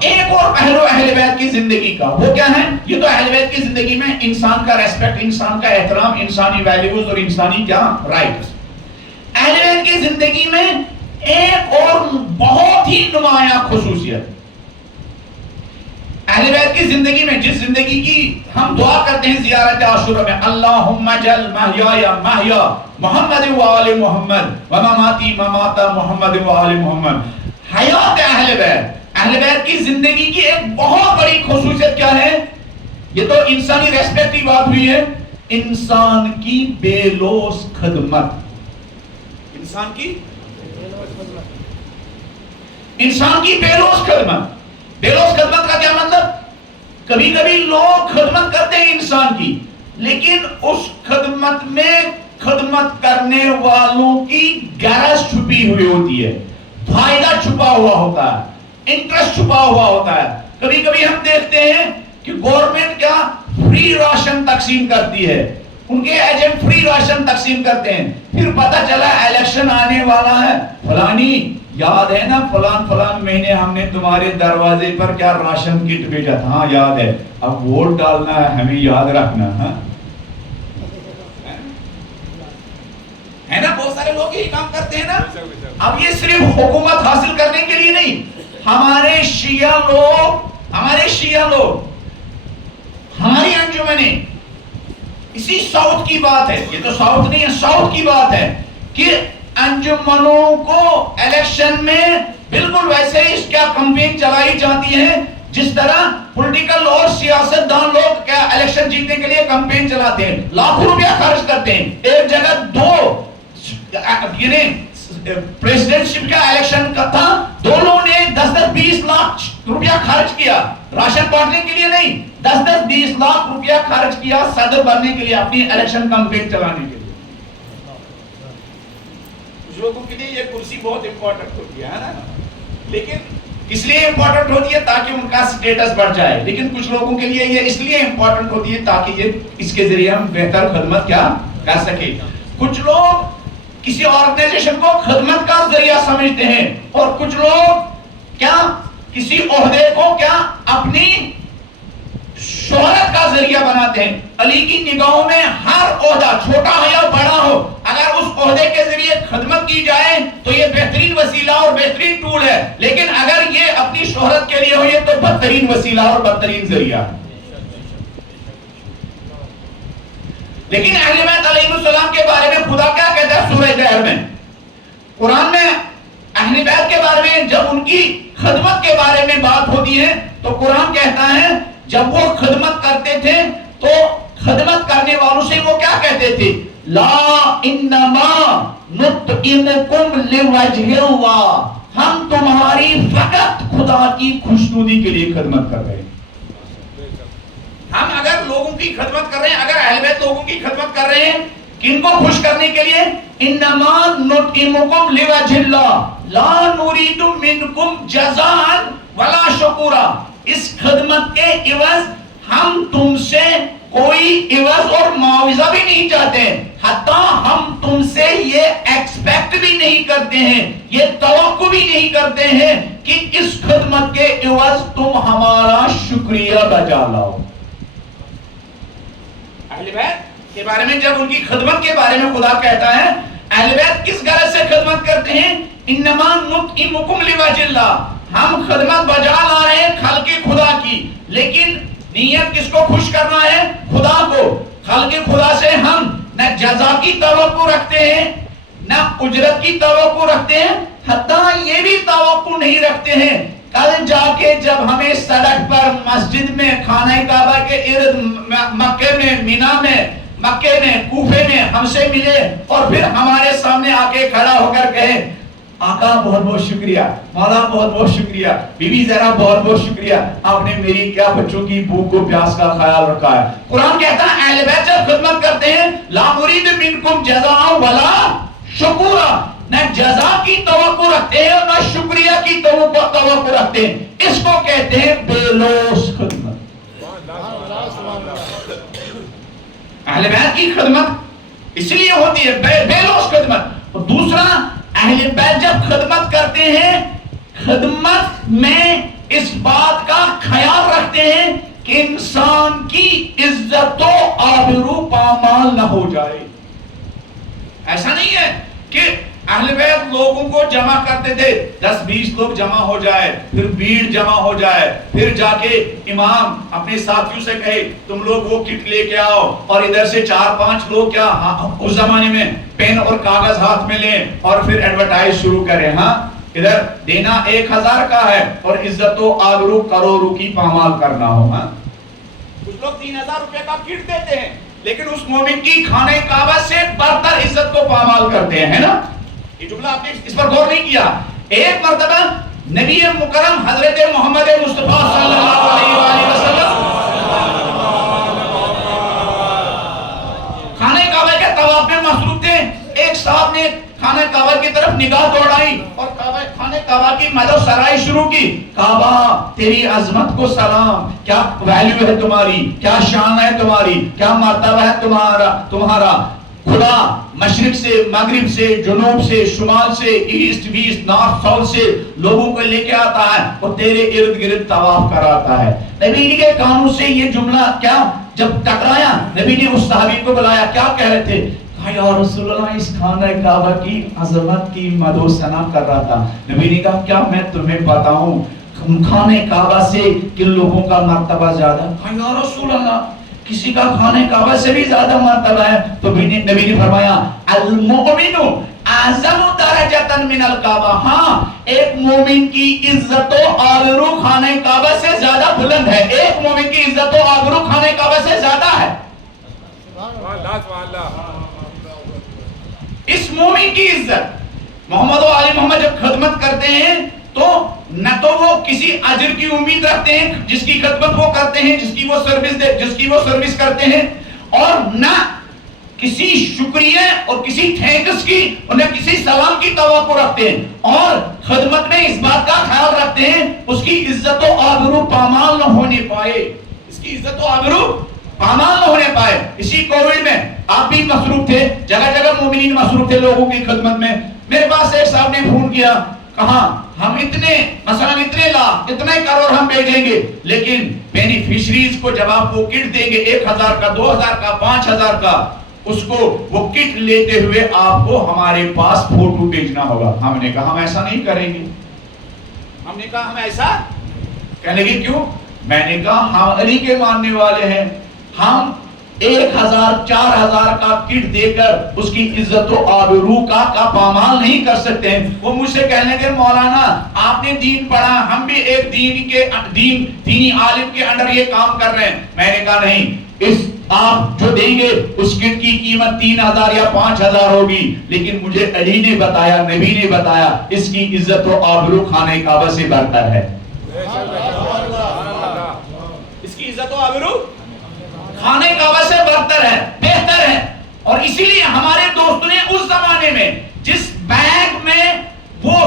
ایک اور پہلو اہل بیت کی زندگی کا، وہ کیا ہے؟ یہ تو اہل بیت کی زندگی میں انسان کا ریسپیکٹ، انسان کا احترام، انسانی ویلیوز اور انسانی کیا رائٹس. اہل بیت کی زندگی میں ایک اور بہت ہی نمایاں خصوصیت، اہل بیت کی زندگی میں، جس زندگی کی ہم دعا کرتے ہیں زیارت عاشورہ میں، اللہم اجعل محیایا محیا محمد و آل محمد ومماتی ممات محمد و آل محمد. حیات اہل بیت، اہل بیت کی زندگی کی ایک بہت بڑی خصوصیت کیا ہے؟ یہ تو انسانی ریسپیکٹ کی بات ہوئی ہے، انسان کی بے لوث خدمت. انسان کی بے لوث خدمت. بے لوث خدمت کا کیا مطلب؟ کبھی کبھی لوگ خدمت کرتے ہیں انسان کی، لیکن اس خدمت میں خدمت کرنے والوں کی غرض چھپی ہوئی ہوتی ہے، فائدہ چھپا ہوا ہوتا ہے، انٹرسٹ چھپا ہوا ہوتا ہے. کبھی کبھی ہم دیکھتے ہیں کہ گورنمنٹ کیا فری راشن تقسیم کرتی ہے، ان کے ایجنٹ فری راشن تقسیم کرتے ہیں، پھر پتہ چلا الیکشن آنے والا ہے، فلانی یاد ہے نا فلان مہینے ہم نے تمہارے دروازے پر کیا راشن کٹ بھیجا تھا، ہاں یاد ہے، اب ووٹ ڈالنا ہے، ہمیں یاد رکھنا ہے نا. بہت سارے لوگ یہی کام کرتے ہیں نا. اب یہ صرف حکومت حاصل کرنے کے لیے نہیں، ہمارے شیعہ لوگ ہماری انجمنیں، اسی ساؤتھ کی بات ہے، یہ تو ساؤتھ نہیں ہے، ساؤتھ کی بات ہے کہ انجمنوں کو الیکشن میں بالکل ویسے ہی اس کا کمپین چلائی جاتی ہے جس طرح پولیٹیکل اور سیاست دان لوگ کیا الیکشن جیتنے کے لیے کمپین چلاتے ہیں، لاکھوں روپیہ خرچ کرتے ہیں. ایک جگہ پریزیڈنٹ شپ کا الیکشن کا تھا، دو لوگوں نے 10-20 لاکھ روپیہ خرچ کیا راشن بانٹنے کے لیے نہیں، 10-20 لاکھ روپیہ خرچ کیا صدر بننے کے لیے، اپنی الیکشن کمپین چلانے کے لیے. کچھ لوگوں کے لیے یہ کرسی بہت امپورٹنٹ ہوتی ہے نا، لیکن اس لیے امپورٹنٹ ہوتی ہے تاکہ ان کا سٹیٹس بڑھ جائے، لیکن کچھ لوگوں کے لیے یہ اس لیے امپورٹنٹ ہوتی ہے تاکہ یہ اس کے ذریعے ہم بہتر خدمت کیا کر سکیں. کچھ لوگ کسی آرگنائزیشن کو خدمت کا ذریعہ سمجھتے ہیں، اور کچھ لوگ کیا کسی عہدے کو کیا اپنی شہرت کا ذریعہ بناتے ہیں. علی کی نگاہوں میں ہر عہدہ چھوٹا ہو یا بڑا ہو، اگر اس عہدے کے ذریعے خدمت کی جائے تو یہ بہترین وسیلہ اور بہترین ٹول ہے، لیکن اگر یہ اپنی شہرت کے لیے ہو یہ تو بدترین وسیلہ اور بدترین ذریعہ ہے. لیکن اہل بیت علیہ السلام کے بارے میں خدا کیا کہتا ہے سورہ دہر میں؟ قرآن میں اہل بیت کے بارے میں جب ان کی خدمت کے بارے میں بات ہوتی ہے تو قرآن کہتا ہے جب وہ خدمت کرتے تھے تو خدمت کرنے والوں سے وہ کیا کہتے تھے؟ لا انما نطعمکم لوجہ اللہ، ہم تمہاری فقط خدا کی خوشنودی کے لیے خدمت کر رہے ہیں، لوگوں کی خدمت کر رہے ہیں، اگر اہل بیت لوگوں کی خدمت کر رہے ہیں کن کو خوش کرنے کے لیے؟ انما نطعمکم لوجہ اللہ لا نرید منکم جزاء ولا شکورا، اس خدمت کے عوض ہم تم سے کوئی عوض اور معاوضہ بھی نہیں چاہتے، حتیٰ ہم تم سے یہ ایکسپیکٹ بھی نہیں کرتے ہیں، یہ توقع بھی نہیں کرتے ہیں کہ اس خدمت کے عوض تم ہمارا شکریہ بجا لاؤ۔ اہل بیت کے بارے میں جب ان کی خدمت کے بارے میں خدا کہتا ہے اہل بیت کس غرض سے خدمت کرتے ہیں؟ انما نطعمکم لوجہ اللہ، ہم خدمت بجا لا رہے ہیں خلق خدا کی، لیکن نیت کس کو خوش کرنا ہے؟ خدا کو۔ خلق خدا سے ہم نہ جزا کی توقع رکھتے ہیں نہ اجرت کی توقع رکھتے ہیں، حتیٰ یہ بھی توقع نہیں رکھتے ہیں کل جا کے جب ہمیں سڑک پر، مسجد میں، خانہ کعبہ کے ارد، مکے میں، مینا میں، مکے میں، کوفے میں ہم سے ملے اور پھر ہمارے سامنے آ کے کھڑا ہو کر کہے آقا بہت بہت شکریہ، مولا بہت بہت شکریہ، بی بی ذرا بہت بہت شکریہ، آپ نے میری کیا بچوں کی بھوک و پیاس کا خیال رکھا ہے۔ قرآن کہتا ہے اہل بیت جب خدمت کرتے ہیں لا نرید منکم جزاء ولا شکورا، نہ جزا کی توقع رکھتے ہیں اور نہ شکریہ کی توقع رکھتے ہیں، اس کو کہتے ہیں بے لوث خدمت۔ اہل بیت کی خدمت اس لیے ہوتی ہے بے لوث خدمت۔ اور دوسرا، اہل بیت جب خدمت کرتے ہیں خدمت میں اس بات کا خیال رکھتے ہیں کہ انسان کی عزت و آبرو پامال نہ ہو جائے۔ ایسا نہیں ہے کہ اہل بیت لوگوں کو جمع کرتے تھے، 10-20 لوگ جمع ہو جائے، پھر بھیڑ جمع ہو جائے، پھر جا کے امام اپنے ساتھیوں سے کہے تم لوگ وہ کٹ لے کے آؤ، اور ادھر سے 4-5 لوگ کیا اس زمانے میں پین اور کاغذ ہاتھ میں لیں اور پھر ایڈورٹائز شروع کریں، ہاں ادھر دینا 1000 کا ہے اور عزت و آبرو کروڑوں کی پامال کرنا ہو۔ ہاں کچھ لوگ 3000 روپے کا کٹ دیتے ہیں لیکن اس مومن کی خانہ کعبہ سے برتر عزت کو پامال کرتے ہیں نا۔ یہ جملہ آپ نے اس پر غور نہیں کیا۔ ایک مرتبہ نبی مکرم حضرت محمد مصطفیٰ صلی اللہ علیہ وآلہ وسلم خانہ کعبہ کے طواف میں مصروف تھے، ایک صاحب نے خانہ کعبہ کی طرف نگاہ دوڑائی اور خانہ کعبہ کی مدح سرائی شروع کی۔ کعبہ تیری عظمت کو سلام، کیا ویلیو ہے تمہاری، کیا شان ہے تمہاری، کیا مرتبہ ہے تمہارا۔ خدا مشرق سے، مغرب سے، جنوب سے، شمال سے، ایسٹ ویسٹ، نارتھ ساؤتھ سے لوگوں کو لے کے آتا ہے اور تیرے ارد گرد طواف کراتا ہے۔ نبی کے کانوں سے یہ جملہ کیا جب ٹکرایا، نبی نے اس صحابی کو بلایا، کیا کہہ رہے تھے؟ کہا یا رسول اللہ اس خانہ کعبہ کی عظمت کی مدح و ثنا کر رہا تھا۔ نبی نے کہا کیا میں تمہیں بتاؤں خانہ کعبہ سے کن لوگوں کا مرتبہ زیادہ؟ کہا یا رسول اللہ کسی کا خانہ کعبہ سے بھی زیادہ مرتبہ ہے۔ تو نبی نے فرمایا المؤمن اعظم درجۃ من الکعبہ، ہاں ایک مومن کی عزت و آبرو خانہ کعبہ سے زیادہ بلند ہے، ایک مومن کی عزت و آبرو خانہ کعبہ سے زیادہ ہے۔ اس مومن کی عزت، محمد و آل محمد جب خدمت کرتے ہیں تو نہ تو وہ کسی اجر کی امید رکھتے ہیں جس کی خدمت وہ کرتے ہیں، جس کی وہ سروس کرتے ہیں، اور نہ کسی شکریہ اور کسی تھینکس کی اور نہ کسی سلام کی توقع رکھتے ہیں، اور خدمت میں اس بات کا خیال رکھتے ہیں اس کی عزت و آبرو پامال نہ ہونے پائے، اس کی عزت و آبرو پامال نہ ہونے پائے۔ اسی کووڈ میں آپ بھی مصروف تھے، جگہ جگہ مومنین مصروف تھے لوگوں کی خدمت میں۔ میرے پاس ایک صاحب نے فون کیا، کہا ہم اتنے لاکھ اتنے کروڑ ہم بھیجیں گے، لیکن بینیفیشریز کو جب آپ وہ کٹ دیں گے 1000 کا، 2000 کا، 5000 کا، اس کو وہ کٹ لیتے ہوئے آپ کو ہمارے پاس فوٹو بھیجنا ہوگا۔ ہم نے کہا ہم ایسا نہیں کریں گے، ہم نے کہا ہم ایسا کہنے لگے کیوں؟ میں نے کہا ہم علی کے ماننے والے ہیں، ہم 1000 4000 کا کٹ دے کر اس کی عزت و آبرو کا پامال نہیں کر سکتے ہیں۔ وہ مجھ سے کہنے لگے مولانا آپ نے دین پڑھا، ہم بھی ایک دینی عالم کے انڈر یہ کام کر رہے ہیں۔ میں نے کہا نہیں، اس آپ جو دیں گے اس کٹ کی قیمت 3000 یا 5000 ہوگی، لیکن مجھے علی نے بتایا، نبی نے بتایا اس کی عزت و آبرو خانہ کعبہ سے برتر ہے۔ اس کی عزت و آبرو خانہ کعبہ سے برتر ہے، بہتر ہے. اور اسی لیے ہمارے دوستوں نے اس زمانے میں جس بیگ میں وہ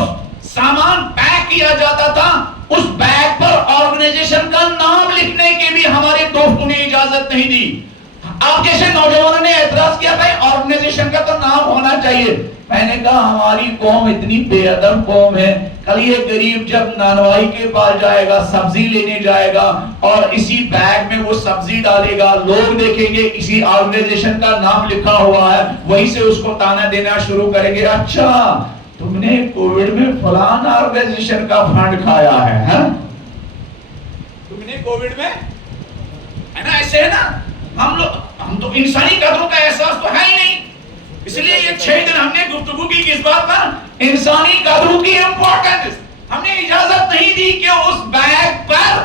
سامان پیک کیا جاتا تھا اس بیگ پر آرگنائزیشن کا نام لکھنے کی بھی ہمارے دوستوں نے اجازت نہیں دی. آپ جیسے نوجوانوں نے اعتراض کیا بھائی آرگنائزیشن کا تو نام ہونا چاہیے. میں نے کہا ہماری قوم اتنی بے ادب قوم ہے، کل یہ غریب جب نانوائی کے پاس جائے گا سبزی لینے جائے گا اور اسی بیگ میں وہ سبزی ڈالے گا، لوگ دیکھیں گے اسی آرگنائزیشن کا نام لکھا ہوا ہے، وہیں سے اس کو تانا دینا شروع کریں گے، اچھا تم نے کووڈ میں فلان آرگنائزیشن کا فنڈ کھایا ہے، ہاں تم نے کووڈ میں، ہے نا ایسے ہے نا. ہم تو انسانی قدروں کا احساس تو ہے ہی نہیں. اس لیے یہ 6 دن ہم نے گفتگو کی کس بات پر؟ انسانی قدروں کی امپورٹنس. ہم نے اجازت نہیں دی کہ اس بیگ پر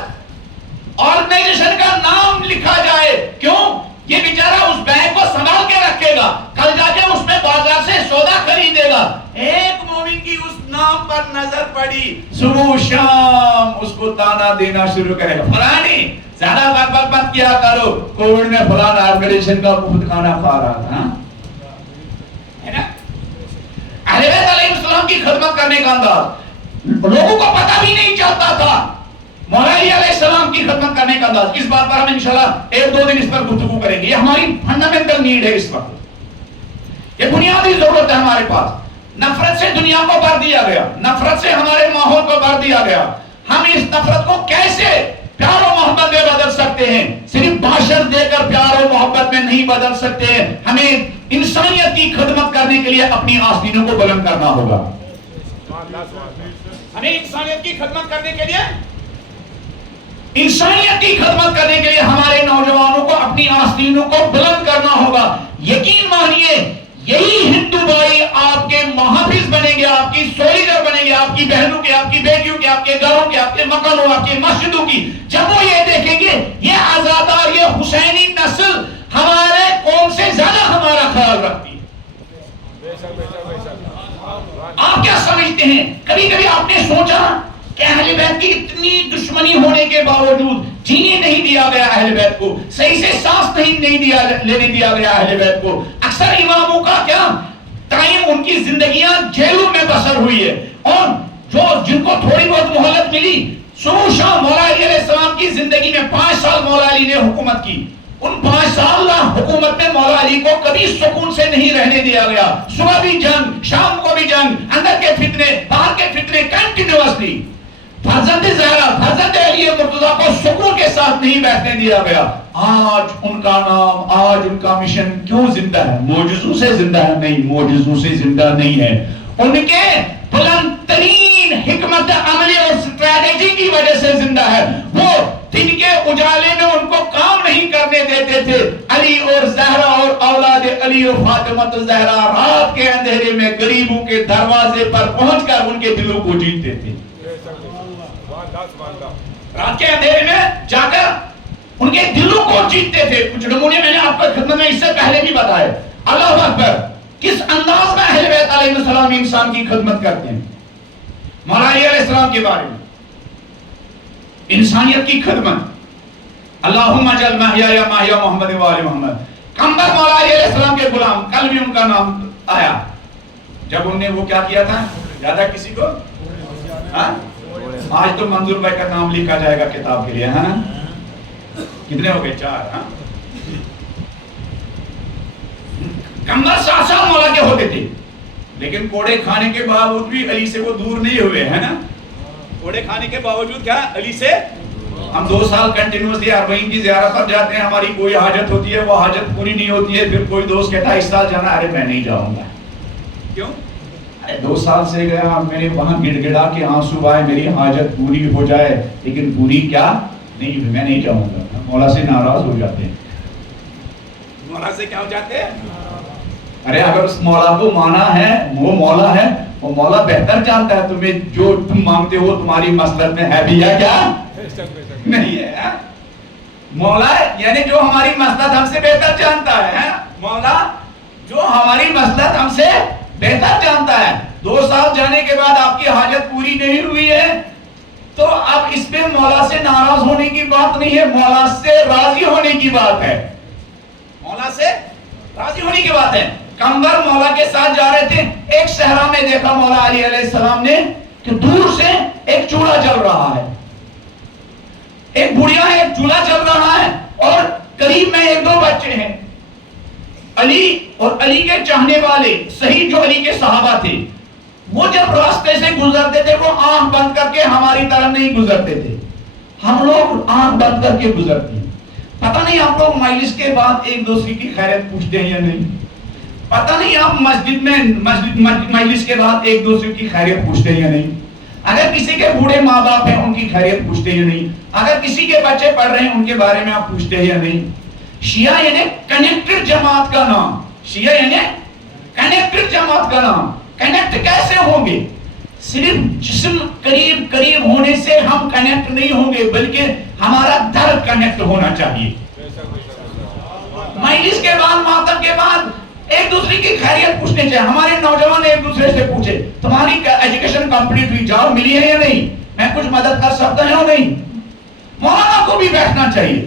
آرگنائزیشن کا نام لکھا جائے. کیوں؟ یہ بیچارہ اس بیگ کو سنبھال کے رکھے گا، کل جا کے اس میں بازار سے سودا خریدے گا. ایک مومن کی اس نام پر نظر پڑی، صبح شام اس کو تانا دینا شروع کرے گا، فلانی زیادہ بک مت کیا کرو، کووڈ میں فلان آرگنائزیشن کا مفت کھانا کھا رہا تھا. ہے نا اہل بیت علیہ السلام کی خدمت کرنے کا انداز لوگوں کو پتہ بھی نہیں چلتا تھا. مولا علی علیہ السلام کی خدمت کرنے کا انداز، اس بات پر ہم انشاءاللہ 1-2 دن اس پر گفتگو کریں گے. یہ ہماری فنڈامنٹل نیڈ ہے اس وقت، یہ بنیادی ضرورت ہے ہمارے پاس. نفرت سے دنیا کو بھر دیا گیا، نفرت سے ہمارے ماحول کو بھر دیا گیا. ہم اس نفرت کو کیسے پیار و محبت میں بدل سکتے ہیں؟ صرف باشر دے کر پیار و محبت میں نہیں بدل سکتے ہیں. ہمیں انسانیت کی خدمت کرنے کے لیے اپنی آستینوں کو بلند کرنا ہوگا. ہمیں انسانیت کی خدمت کرنے کے لیے ہمارے نوجوانوں کو اپنی آستینوں کو بلند کرنا ہوگا. یقین مانیے یہی ہندو بھائی آپ کے محافظ بنیں گے، آپ کی سولیڈر بنیں گے، آپ کی بہنوں کے، آپ کی بیٹیوں کے، آپ کے گھروں کے، آپ کے مکانوں، آپ کے مسجدوں کی. جب وہ یہ دیکھیں گے یہ آزادار، یہ حسینی نسل ہمارے قوم سے زیادہ ہمارا خیال رکھتی ہے. آپ کیا سمجھتے ہیں؟ کبھی کبھی آپ نے سوچا کہ اہل بیت کی اتنی دشمنی ہونے کے باوجود جینے نہیں دیا گیا اہل بیت کو، صحیح سے سانس نہیں لینے دیا گیا اہل بیت کو. اکثر اماموں کا کیا ٹائم ان کی زندگیاں جیلوں میں بسر ہوئی ہے، اور جن کو تھوڑی بہت مہلت ملی صبح شام مولا علی علیہ السلام کی زندگی میں 5 سال مولا علی نے حکومت کی. ان 5 سال حکومت میں مولا علی کو کبھی سکون سے نہیں رہنے دیا گیا. صبح بھی جنگ، شام کو بھی جنگ، اندر کے فتنے باہر کے فتنے کنٹینیوسلی. فرزند زہرا، فرزند علی مرتضیٰ کو سکون کے ساتھ نہیں بیٹھنے دیا گیا. آج ان کا نام، آج ان کا مشن کیوں زندہ ہے؟ معجزوں سے زندہ ہے؟ نہیں، معجزوں سے زندہ نہیں ہے. ان کے بلند ترین حکمت عملی اور اسٹریٹجی کی وجہ سے زندہ ہے. وہ دن کے اجالے میں ان کو کام نہیں کرنے دیتے تھے. علی اور زہرا اور اولاد علی اور فاطمہ زہرا رات کے اندھیرے میں غریبوں کے دروازے پر پہنچ کر ان کے دلوں کو جیتتے تھے. رات کے اندھیرے میں جا کر ان کے دلوں کو جیتتے تھے. کچھ نمونے میں نے آپ کو خدمت میں اس سے پہلے بھی بتائے. اللہ اکبر، کس انداز میں اہل بیت علیہ السلام انسان کی خدمت کرتے ہیں. مولا علی علیہ السلام کے بارے میں انسانیت کی خدمت. اللہم اجعل محیایا محیا محمد و آل محمد. کمبر مولا علی علیہ السلام کے غلام، کل بھی ان کا نام آیا جب انہوں نے وہ کیا کیا تھا، یاد ہے کسی کو؟ آج تو منظور بھائی کا نام لکھا جائے گا کتاب کے لیے، ہے نا؟ کتنے ہو گئے؟ 4. کمبر 7 سال مولا کے ہوتے تھے، لیکن کوڑے کھانے کے باوجود بھی علی سے وہ دور نہیں ہوئے، ہے نا؟ کوڑے کھانے کے باوجود کیا علی سے ہم 2 سال کنٹینیوسلی 40 کی زیارت پر جاتے ہیں. ہماری کوئی حاجت ہوتی ہے، وہ حاجت پوری نہیں ہوتی ہے. پھر کوئی دوست کہتا ہے اس سال جانا، ارے میں نہیں جاؤں گا. کیوں؟ 2 سال سے گیا، میرے وہاں گڑ گڑا کے آنسو آئے، میری حاجت پوری ہو جائے، لیکن پوری کیا نہیں، میں نہیں جاؤں گا. مولا سے ناراض ہو جاتے ہیں. مولا سے کیا ہو جاتے ہیں؟ ارے اگر اس مولا کو مانا ہے، وہ مولا ہے، وہ مولا بہتر جانتا ہے تمہیں. جو تم مانگتے ہو تمہاری مصلحت میں ہے بھی ہے کیا نہیں ہے. مولا یعنی جو ہماری مصلحت ہم سے بہتر جانتا ہے. مولا جو ہماری مصلحت ہم سے بہتر جانتا ہے. 2 سال جانے کے بعد آپ کی حاجت پوری نہیں ہوئی ہے تو اب اس پہ مولا سے ناراض ہونے کی بات نہیں ہے، مولا سے راضی ہونے کی بات ہے. مولا سے راضی ہونے کی بات ہے. قمر مولا کے ساتھ جا رہے تھے. ایک صحرا میں دیکھا مولا علی علیہ السلام نے کہ دور سے ایک چولہا جل رہا ہے, ایک بڑھیا ہے, ایک چولہا چل رہا ہے, اور قریب میں ایک دو بچے ہیں. علی اور علی کے چاہنے والے, صحیح جو علی کے صحابہ تھے, وہ جب راستے سے گزرتے تھے وہ آنکھ بند کر کے ہماری طرف نہیں گزرتے تھے. ہم لوگ آنکھ بند کر کے گزرتے ہیں. پتہ نہیں آپ لوگ مجلس کے بعد ایک دوسرے کی خیریت پوچھتے ہیں یا نہیں. پتہ نہیں آپ مسجد میں مجلس کے بعد ایک دوسرے کی خیریت پوچھتے ہیں یا نہیں. اگر کسی کے بوڑھے ماں باپ ہیں ان کی خیریت پوچھتے ہیں یا نہیں. اگر کسی کے بچے پڑھ رہے ہیں ان کے بارے میں آپ پوچھتے ہیں یا نہیں. شیعہ یعنی کنیکٹڈ جماعت کا نام. شیعہ یعنی کنیکٹڈ جماعت کا نام. کنیکٹ کیسے ہوں گے؟ صرف جسم قریب قریب ہونے سے ہم کنیکٹ نہیں ہوں گے, بلکہ ہمارا دل کنیکٹ ہونا چاہیے. مجلس کے بعد, ماتم کے بعد ایک دوسرے کی خیریت پوچھنے چاہیے. ہمارے نوجوان ایک دوسرے سے پوچھے تمہاری ایجوکیشن کمپلیٹ ہوئی, جاب ملی ہے یا نہیں, میں کچھ مدد کر سکتا ہوں یا نہیں. مولانا کو بھی بیٹھنا چاہیے,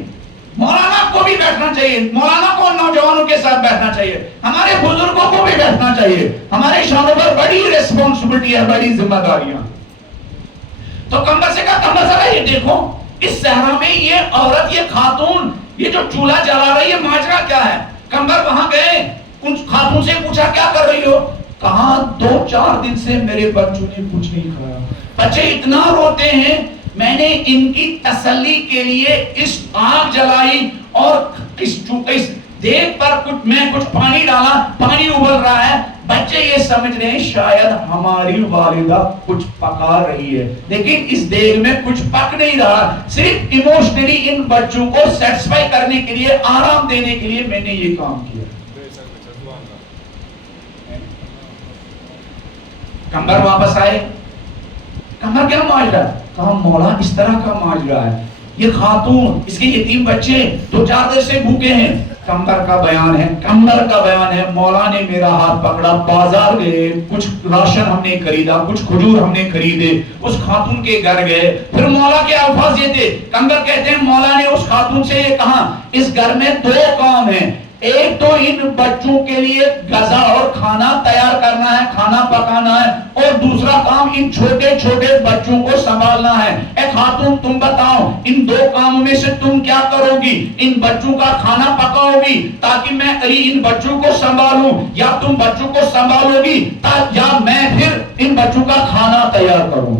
مولانا کو بھی بیٹھنا چاہیے, مولانا کو نوجوانوں کے ساتھ بیٹھنا چاہیے, ہمارے بزرگوں کو بھی بیٹھنا چاہیے. ہمارے شانوں پر بڑی ریسپانسبلٹی ہے, بڑی ذمہ داریاں. تو قمر سے کہا, قمر سے یہ دیکھو اس صحرا میں یہ عورت, یہ خاتون, یہ جو چولہا جلا رہی ہے, ماجرا کیا ہے. قمر وہاں گئے, ان خاتون سے پوچھا کیا کر رہی ہو. کہاں 2-4 دن سے میرے بچوں نے کچھ نہیں کھایا, بچے اتنا روتے ہیں, میں نے ان کی تسلی کے لیے اس آگ جلائی اور اس دیگ پر میں کچھ پانی ڈالا, پانی ابل رہا ہے. بچے یہ سمجھ رہے ہیں شاید ہماری والدہ کچھ پکا رہی ہے, لیکن اس دیگ میں کچھ پک نہیں رہا. صرف ایموشنلی ان بچوں کو سیٹسفائی کرنے کے لیے, آرام دینے کے لیے میں نے یہ کام کیا. قمر واپس آئے. قمر کیا ماجرا؟ کہا مولا اس طرح کا ماجرا ہے, یہ خاتون, اس کے یتیم بچے 2-4 دن سے بھوکے ہیں. قمر کا بیان ہے, قمر کا بیان ہے, مولا نے میرا ہاتھ پکڑا, بازار گئے, کچھ راشن ہم نے خریدا, کچھ کھجور ہم نے خریدے, اس خاتون کے گھر گئے. پھر مولا کے الفاظ یہ تھے, قمر کہتے ہیں مولا نے اس خاتون سے یہ کہا اس گھر میں 2 کام ہیں, ایک تو ان بچوں کے لیے غذا اور کھانا تیار کرنا ہے, کھانا پکانا ہے, اور دوسرا کام ان چھوٹے چھوٹے بچوں کو سنبھالنا ہے. اے خاتون تم بتاؤ ان 2 کاموں میں سے تم کیا کرو گی؟ ان بچوں کا کھانا پکاؤ گی تاکہ میں ان بچوں کو سنبھالوں, یا تم بچوں کو سنبھالو گی یا میں پھر ان بچوں کا کھانا تیار کروں.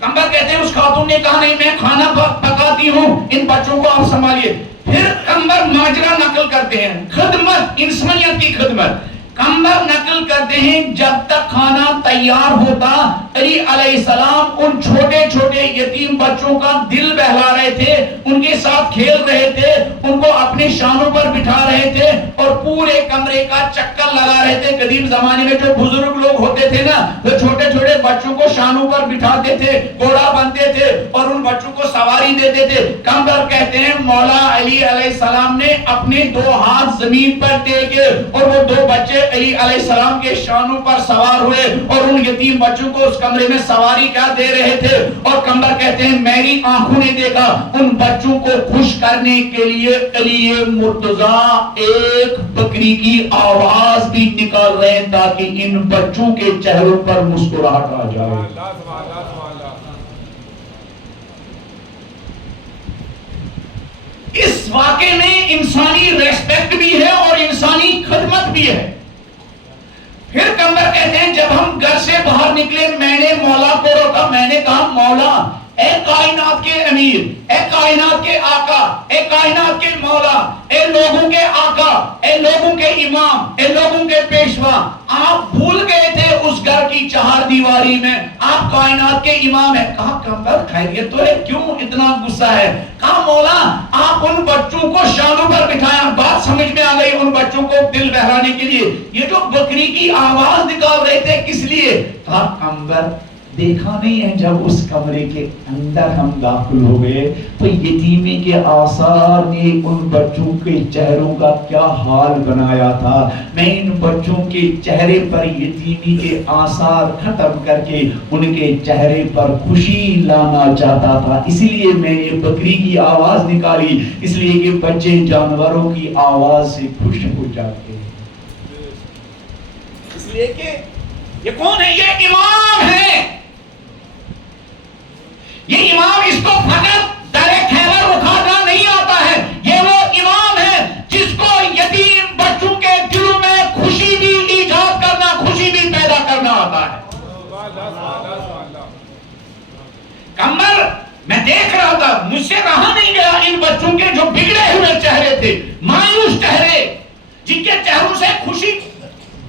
قمر کہتے ہیں اس خاتون نے کہا نہیں میں کھانا پکاتی ہوں, ان بچوں کو آپ سنبھالیے. پھر قمر ماجرا نقل کرتے ہیں, خدمت, انسانیت کی خدمت. قمر نقل کرتے ہیں جب تک کھانا تیار ہوتا علی علیہ السلام ان چھوٹے چھوٹے یتیم بچوں کا دل بہلا رہے تھے, ان کے ساتھ کھیل رہے تھے, ان کو اپنے شانوں پر بٹھا رہے تھے اور پورے کمرے کا چکر لگا رہے تھے. قدیم زمانے میں جو بزرگ لوگ ہوتے تھے نا, وہ چھوٹے چھوٹے بچوں کو شانوں پر بٹھاتے تھے, گھوڑا بنتے تھے اور ان بچوں کو سواری دیتے تھے. قمر کہتے ہیں مولا علی علیہ السلام نے اپنے 2 ہاتھ زمین پر ٹیکے اور وہ 2 بچے علی علیہ السلام کے شانوں پر سوار ہوئے اور ان یتیم بچوں کو اس کمرے میں سواری کر دے رہے تھے. اور قمر کہتے ہیں میری آنکھوں نے دیکھا ان بچوں کو خوش کرنے کے لیے علی مرتضی ایک بکری کی آواز بھی نکال رہے ہیں تاکہ ان بچوں کے چہروں پر مسکراہٹ آ جائے. اس واقعے میں انسانی ریسپیکٹ بھی ہے اور انسانی خدمت بھی ہے. پھر قمر کہتے ہیں جب ہم گھر سے باہر نکلے میں نے مولا کو روکا, میں نے کہا مولا اے کائنات کے امیر, اے کائنات کے آقا, اے کائنات کے مولا, اے لوگوں کے آقا, اے لوگوں کے امام, اے لوگوں کے پیشوا, آپ بھول گئے تھے اس گھر کی 4 دیواری میں آپ کائنات کے امام ہیں. کہا قمر خیریت تو ہے, کیوں اتنا غصہ ہے؟ کہا مولا آپ ان بچوں کو شانوں پر بٹھایا. بات سمجھ میں آ گئی, ان بچوں کو دل بہلانے کے لیے. یہ جو بکری کی آواز نکال رہے تھے کس لیے؟ کہا قمر دیکھا نہیں ہے جب اس کمرے کے اندر ہم داخل ہو گئے تو یتیمی کے آثار نے ان بچوں کے چہروں کا کیا حال بنایا تھا. میں ان بچوں کے چہرے پر یتیمی کے آثار ختم کر کے ان کے چہرے پر خوشی لانا چاہتا تھا. اسی لیے میں نے بکری کی آواز نکالی, اس لیے کہ بچے جانوروں کی آواز سے خوش ہو جاتے ہیں. اس لیے کہ یہ کون ہے؟ یہ امام ہے. یہ امام اس کو فقط در خیبر اٹھانا نہیں آتا ہے. یہ وہ امام ہے جس کو یتیم بچوں کے دلوں میں خوشی بھی ایجاد کرنا, خوشی بھی پیدا کرنا آتا ہے. کمر میں دیکھ رہا تھا, مجھ سے رہا نہیں گیا ان بچوں کے جو بگڑے ہوئے چہرے تھے, مایوس چہرے, جن کے چہروں سے خوشی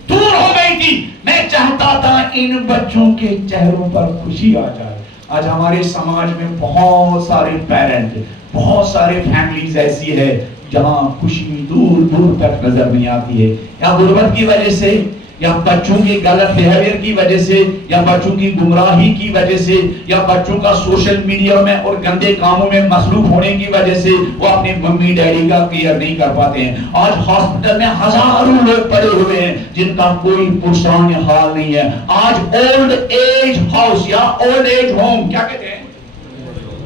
دور ہو گئی تھی. میں چاہتا تھا ان بچوں کے چہروں پر خوشی آ جائے. آج ہمارے سماج میں بہت سارے پیرنٹ, بہت سارے فیملیز ایسی ہے جہاں خوشی دور دور تک نظر نہیں آتی ہے, یا غربت کی وجہ سے, یا بچوں کے غلط بیہیویئر کی وجہ سے, یا بچوں کی گمراہی کی وجہ سے, یا بچوں کا سوشل میڈیا میں اور گندے کاموں میں مصروف ہونے کی وجہ سے وہ اپنے ممی ڈیڈی کا کیئر نہیں کر پاتے ہیں. آج ہاسپٹل میں ہزاروں لوگ پڑے ہوئے ہیں جن کا کوئی پرسان حال نہیں ہے. آج اولڈ ایج ہاؤس یا اولڈ ایج ہوم, کیا کہتے ہیں,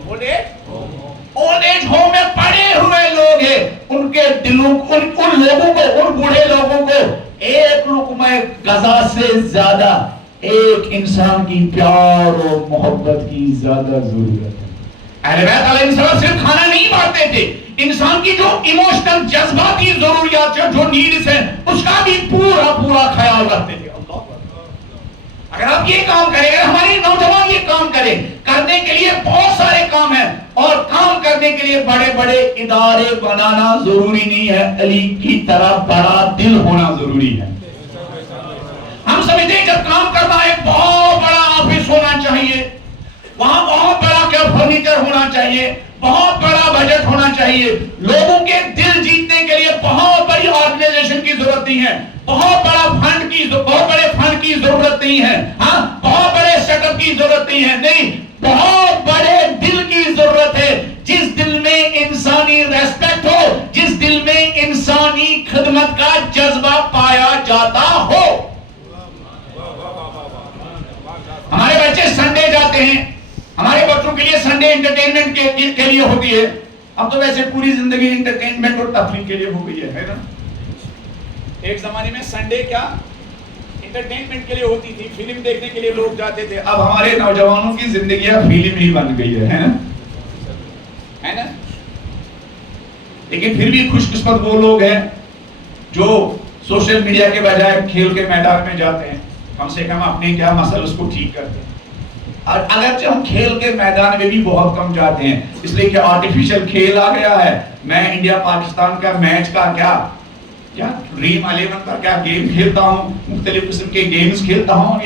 اولڈ ایج ہوم میں پڑے ہوئے لوگ ہیں. ان کے دلوں, ان لوگوں کو, ان بوڑھے لوگوں کو ایک لقمہ غذا سے زیادہ ایک انسان کی پیار اور محبت کی زیادہ ضرورت ہے. اہل بیت علیہ السلام صرف کھانا نہیں بانٹتے تھے, انسان کی جو ایموشنل جذباتی ضروریات جو نیڈز ہیں اس کا بھی پورا پورا خیال رکھتے تھے. اگر آپ یہ کام کریں, اگر ہمارے نوجوان یہ کام کریں, کرنے کے لیے بہت سارے کام ہیں, اور کام کرنے کے لیے بڑے بڑے ادارے بنانا ضروری نہیں ہے, علی کی طرح بڑا دل ہونا ضروری ہے. ہم سمجھتے ہیں جب کام کرنا ہے بہت بڑا آفس ہونا چاہیے, وہاں بہت بڑا کیا فرنیچر ہونا چاہیے, بہت بڑا بجٹ ہونا چاہیے. لوگوں کے دل جیتنے کے لیے بہت بڑی آرگنائزیشن کی ضرورت نہیں ہے, بہت بڑے فنڈ کی ضرورت نہیں ہے, ہاں بہت بڑے سیٹ اپ کی ضرورت نہیں ہے. نہیں, بہت بڑے دل کی ضرورت ہے, جس دل میں انسانی ریسپیکٹ ہو, جس دل میں انسانی خدمت کا جذبہ پایا جاتا ہو. ہمارے بچے سنڈے جاتے ہیں, ہمارے بچوں کے لیے سنڈے انٹرٹینمنٹ کے لیے ہوتی ہے. اب تو ویسے پوری زندگی انٹرٹینمنٹ اور تفریح کے لیے ہو گئی ہے نا. ایک زمانے میں سنڈے کیا انٹرٹینمنٹ کے لیے ہوتی تھی, فلم دیکھنے کے لیے لوگ جاتے تھے. اب ہمارے نوجوانوں کی زندگیاں فلم ہی بن گئی ہے نا. لیکن پھر بھی خوش قسمت وہ لوگ ہیں جو سوشل میڈیا کے بجائے کھیل کے میدان میں جاتے ہیں, کم سے کم اپنے کیا مسئلے اس کو ٹھیک کرتے ہیں. اور اگرچہ ہم کھیل کے میدان میں بھی بہت کم جاتے ہیں, اس لیے کہ آرٹیفیشل کھیل آ گیا ہے. میں انڈیا پاکستان کا میچ کا کیا ڈریم 11 کا کیا گیم کھیلتا ہوں, مختلف قسم کے گیمز کھیلتا ہوں.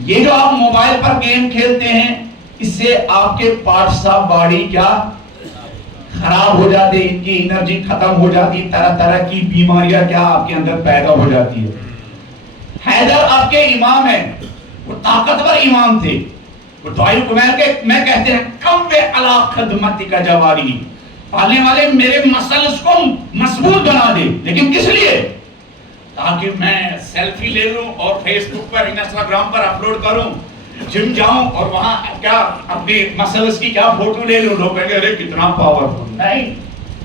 یہ جو آپ موبائل پر گیم کھیلتے ہیں, اس سے آپ کے پارٹس آف باڈی کیا خراب ہو جاتے ہیں, ان کی انرجی ختم ہو جاتی, طرح طرح کی بیماریاں کیا آپ کے اندر پیدا ہو جاتی ہے. حیدر آپ کے امام ہیں, وہ طاقتور امام تھے. وہ دعائے کمیل کے میں کہتے ہیں کم وے علا خدمتی کا جواری, پالنے والے میرے مسلس کو مضبوط بنا دے. لیکن کس لیے؟ تاکہ میں سیلفی لے لوں اور فیس بک پر, انسٹاگرام پر اپلوڈ کروں, جم جاؤں اور وہاں کیا اپنے مسلس کی کیا فوٹو لے لوں, لوگ کہیں گے ارے کتنا پاورفل. نہیں,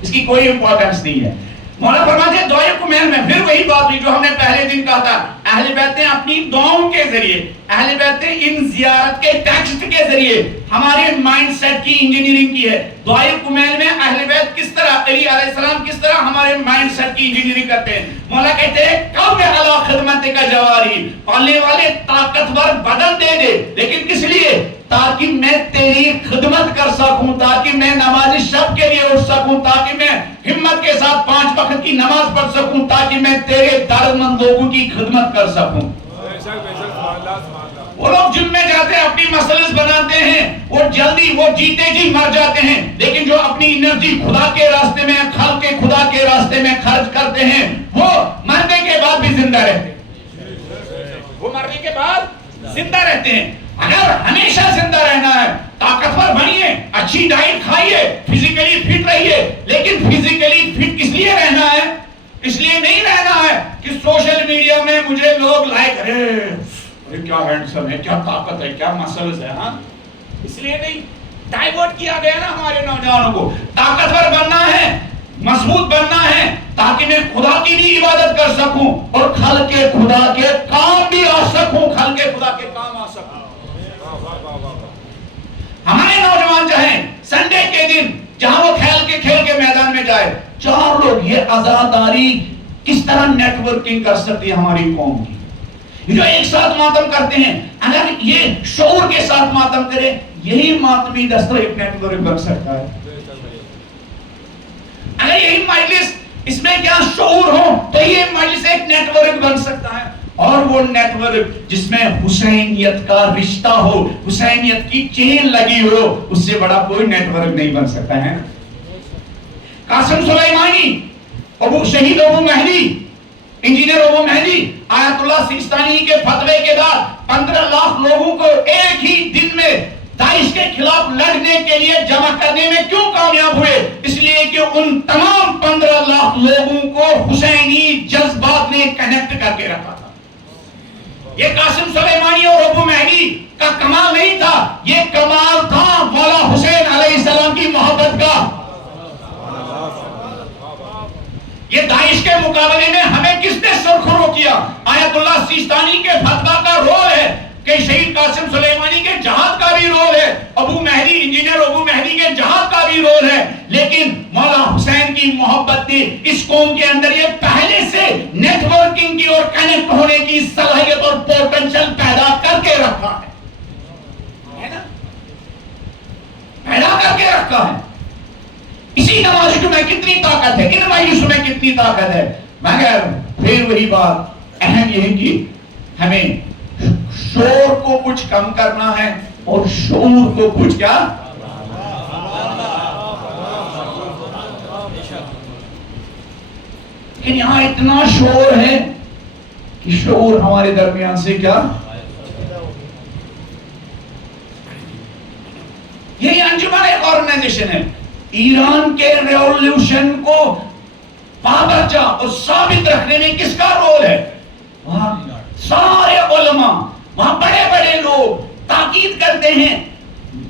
اس کی کوئی امپورٹنس نہیں ہے. مولا فرماتے ہیں دعائے کمیل میں پھر وہی بات ہوئی جو ہم نے پہلے دن کہا تھا. اہل بیت نے اپنی دعاؤں کے ذریعے, اہل بیت نے ان زیارت کے ٹیکسٹ کے ذریعے ہمارے مائنڈ سیٹ کی انجینئرنگ کی ہے. دعائے کمیل میں اہل بیت کس طرح, علی علیہ السلام کس طرح ہمارے مائنڈ سیٹ کی انجینئرنگ کرتے ہیں. مولا کہتے ہیں کم علی خدمت کا جواری, پالنے والے طاقتور بدن دے دے, لیکن کس لیے؟ تاکہ میں تیری خدمت کر سکوں, تاکہ میں نماز شب کے لیے اٹھ سکوں, تاکہ میں ہمت کے ساتھ 5 وقت کی نماز پڑھ سکوں, تاکہ میں تیرے دردمند لوگوں کی خدمت کر سکوں. وہ لوگ جن میں جاتے ہیں اپنی مسلس بناتے ہیں, وہ جلدی وہ جیتے جی مر جاتے ہیں, لیکن جو اپنی انرجی خدا کے راستے میں, خلق کے خدا کے راستے میں خرچ کرتے ہیں, وہ مرنے کے بعد بھی زندہ رہتے ہیں. وہ مرنے کے بعد زندہ رہتے ہیں. اگر ہمیشہ زندہ رہنا ہے, طاقتور بنیے, اچھی ڈائٹ کھائیے, فزیکلی فٹ رہیے. لیکن فزیکلی فٹ کس لیے رہنا ہے؟ اس لیے نہیں رہنا ہے کہ سوشل میڈیا میں مجھے لوگ لائک کرے, کیا ہینڈسم ہے, کیا طاقت ہے, کیا مسلز ہے. ہاں, اس لیے نہیں. ڈائیورٹ کیا گیا نا ہمارے نوجوانوں کو. طاقتور بننا ہے, مضبوط بننا ہے, تاکہ میں خدا کی بھی عبادت کر سکوں اور خلق خدا کے کام بھی آ سکوں. خلق خدا کے کام آ سکوں. ہمارے نوجوان چاہیں سنڈے کے دن جہاں وہ کھیل کے میدان میں جائے, 4 لوگ, یہ عزاداری کس طرح نیٹ ورکنگ کر سکتی ہے ہماری قوم کی. جو ایک ساتھ ماتم کرتے ہیں, اگر یہ شعور کے ساتھ ماتم کرے, یہی ماتمی دستہ ایک نیٹ ورک بن سکتا ہے. اگر یہی مجلس, اس میں کیا شعور ہو, تو یہ مجلس ایک نیٹ ورک بن سکتا ہے. اور وہ نیٹ ورک جس میں حسینیت کا رشتہ ہو, حسینیت کی چین لگی ہو, اس سے بڑا کوئی نیٹ ورک نہیں بن سکتا ہے. قاسم سلیمانی, شہید ابو مہدی, انجینئر ابو مہدی, آیت اللہ سیستانی کے فتوے کے بعد 15 لاکھ لوگوں کو ایک ہی دن میں داعش کے خلاف لڑنے کے لیے جمع کرنے میں کیوں کامیاب ہوئے؟ اس لیے کہ ان تمام 15 لاکھ لوگوں کو حسینی جذبات نے کنیکٹ کر کے رکھا تھا. یہ قاسم سلیمانی اور ابو مہدی کا کمال نہیں تھا, یہ کمال تھا مولا حسین علیہ السلام کی محبت کا. یہ داعش کے مقابلے میں ہمیں کس نے سرخرو کیا؟ آیت اللہ سیستانی کے فتویٰ کا رول ہے کہ شہید قاسم سلیمانی کے جہاد کا بھی رول ہے, ابو مہدی, انجینئر ابو مہدی کے جہاد کا بھی رول ہے. لیکن مولا حسین کی محبت نے اس قوم کے اندر یہ پہلے سے نیٹ ورکنگ کی اور کنیکٹ ہونے کی صلاحیت اور پوٹنشل پیدا کر کے رکھا ہے نا, پیدا کر کے رکھا ہے. اسی نمازوں میں کتنی طاقت ہے, ان مجلسوں میں کتنی طاقت ہے. مگر پھر وہی بات اہم یہ ہے کہ ہمیں شور کو کچھ کم کرنا ہے اور شعور کو کچھ کیا. لیکن یہاں اتنا شور ہے کہ شعور ہمارے درمیان سے کیا. یہ انجمن ایک آرگنائزیشن ہے. ایران کے ریولوشن کو پابرجا اور ثابت رکھنے میں کس کا رول ہے؟ وہاں سارے علماء, وہاں بڑے بڑے لوگ تاکید کرتے ہیں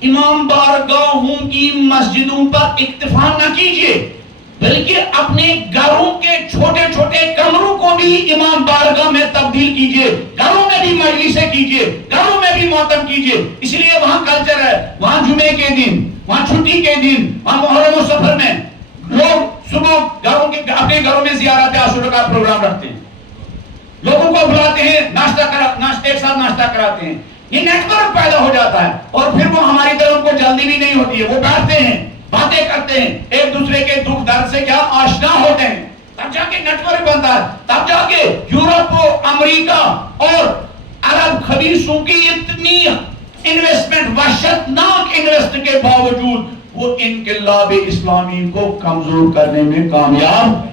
امام بارگاہوں کی مسجدوں پر اکتفا نہ کیجیے, بلکہ اپنے گھروں کے چھوٹے چھوٹے کمروں کو بھی امام بارگاہ میں تبدیل کیجیے, گھروں میں بھی مجلسیں کیجیے, گھروں میں بھی ماتم کیجیے. اس لیے وہاں کلچر ہے, وہاں جمعے کے دن, وہاں چھٹی کے دن, وہاں محرم و سفر میں لوگ صبح گھروں کے اپنے گھروں میں زیارت عاشورہ کا پروگرام رکھتے ہیں, لوگوں کو بلاتے ہیں, ایک ساتھ ناشتہ کراتے ہیں. یہ نیٹ ورک پیدا ہو جاتا ہے اور پھر وہ ہماری طرف کو جلدی بھی نہیں ہوتی ہے, وہ بیٹھتے ہیں, باتیں کرتے ہیں, ایک دوسرے کے دکھ درد سے کیا آشنا ہوتے ہیں, تب جا کے نیٹ ورک بنتا ہے. تب جا کے یورپ و امریکہ اور عرب خبیثوں کی اتنی انویسٹمنٹ, وحشتناک انویسٹ کے باوجود وہ انقلاب اسلامی کو کمزور کرنے میں کامیاب.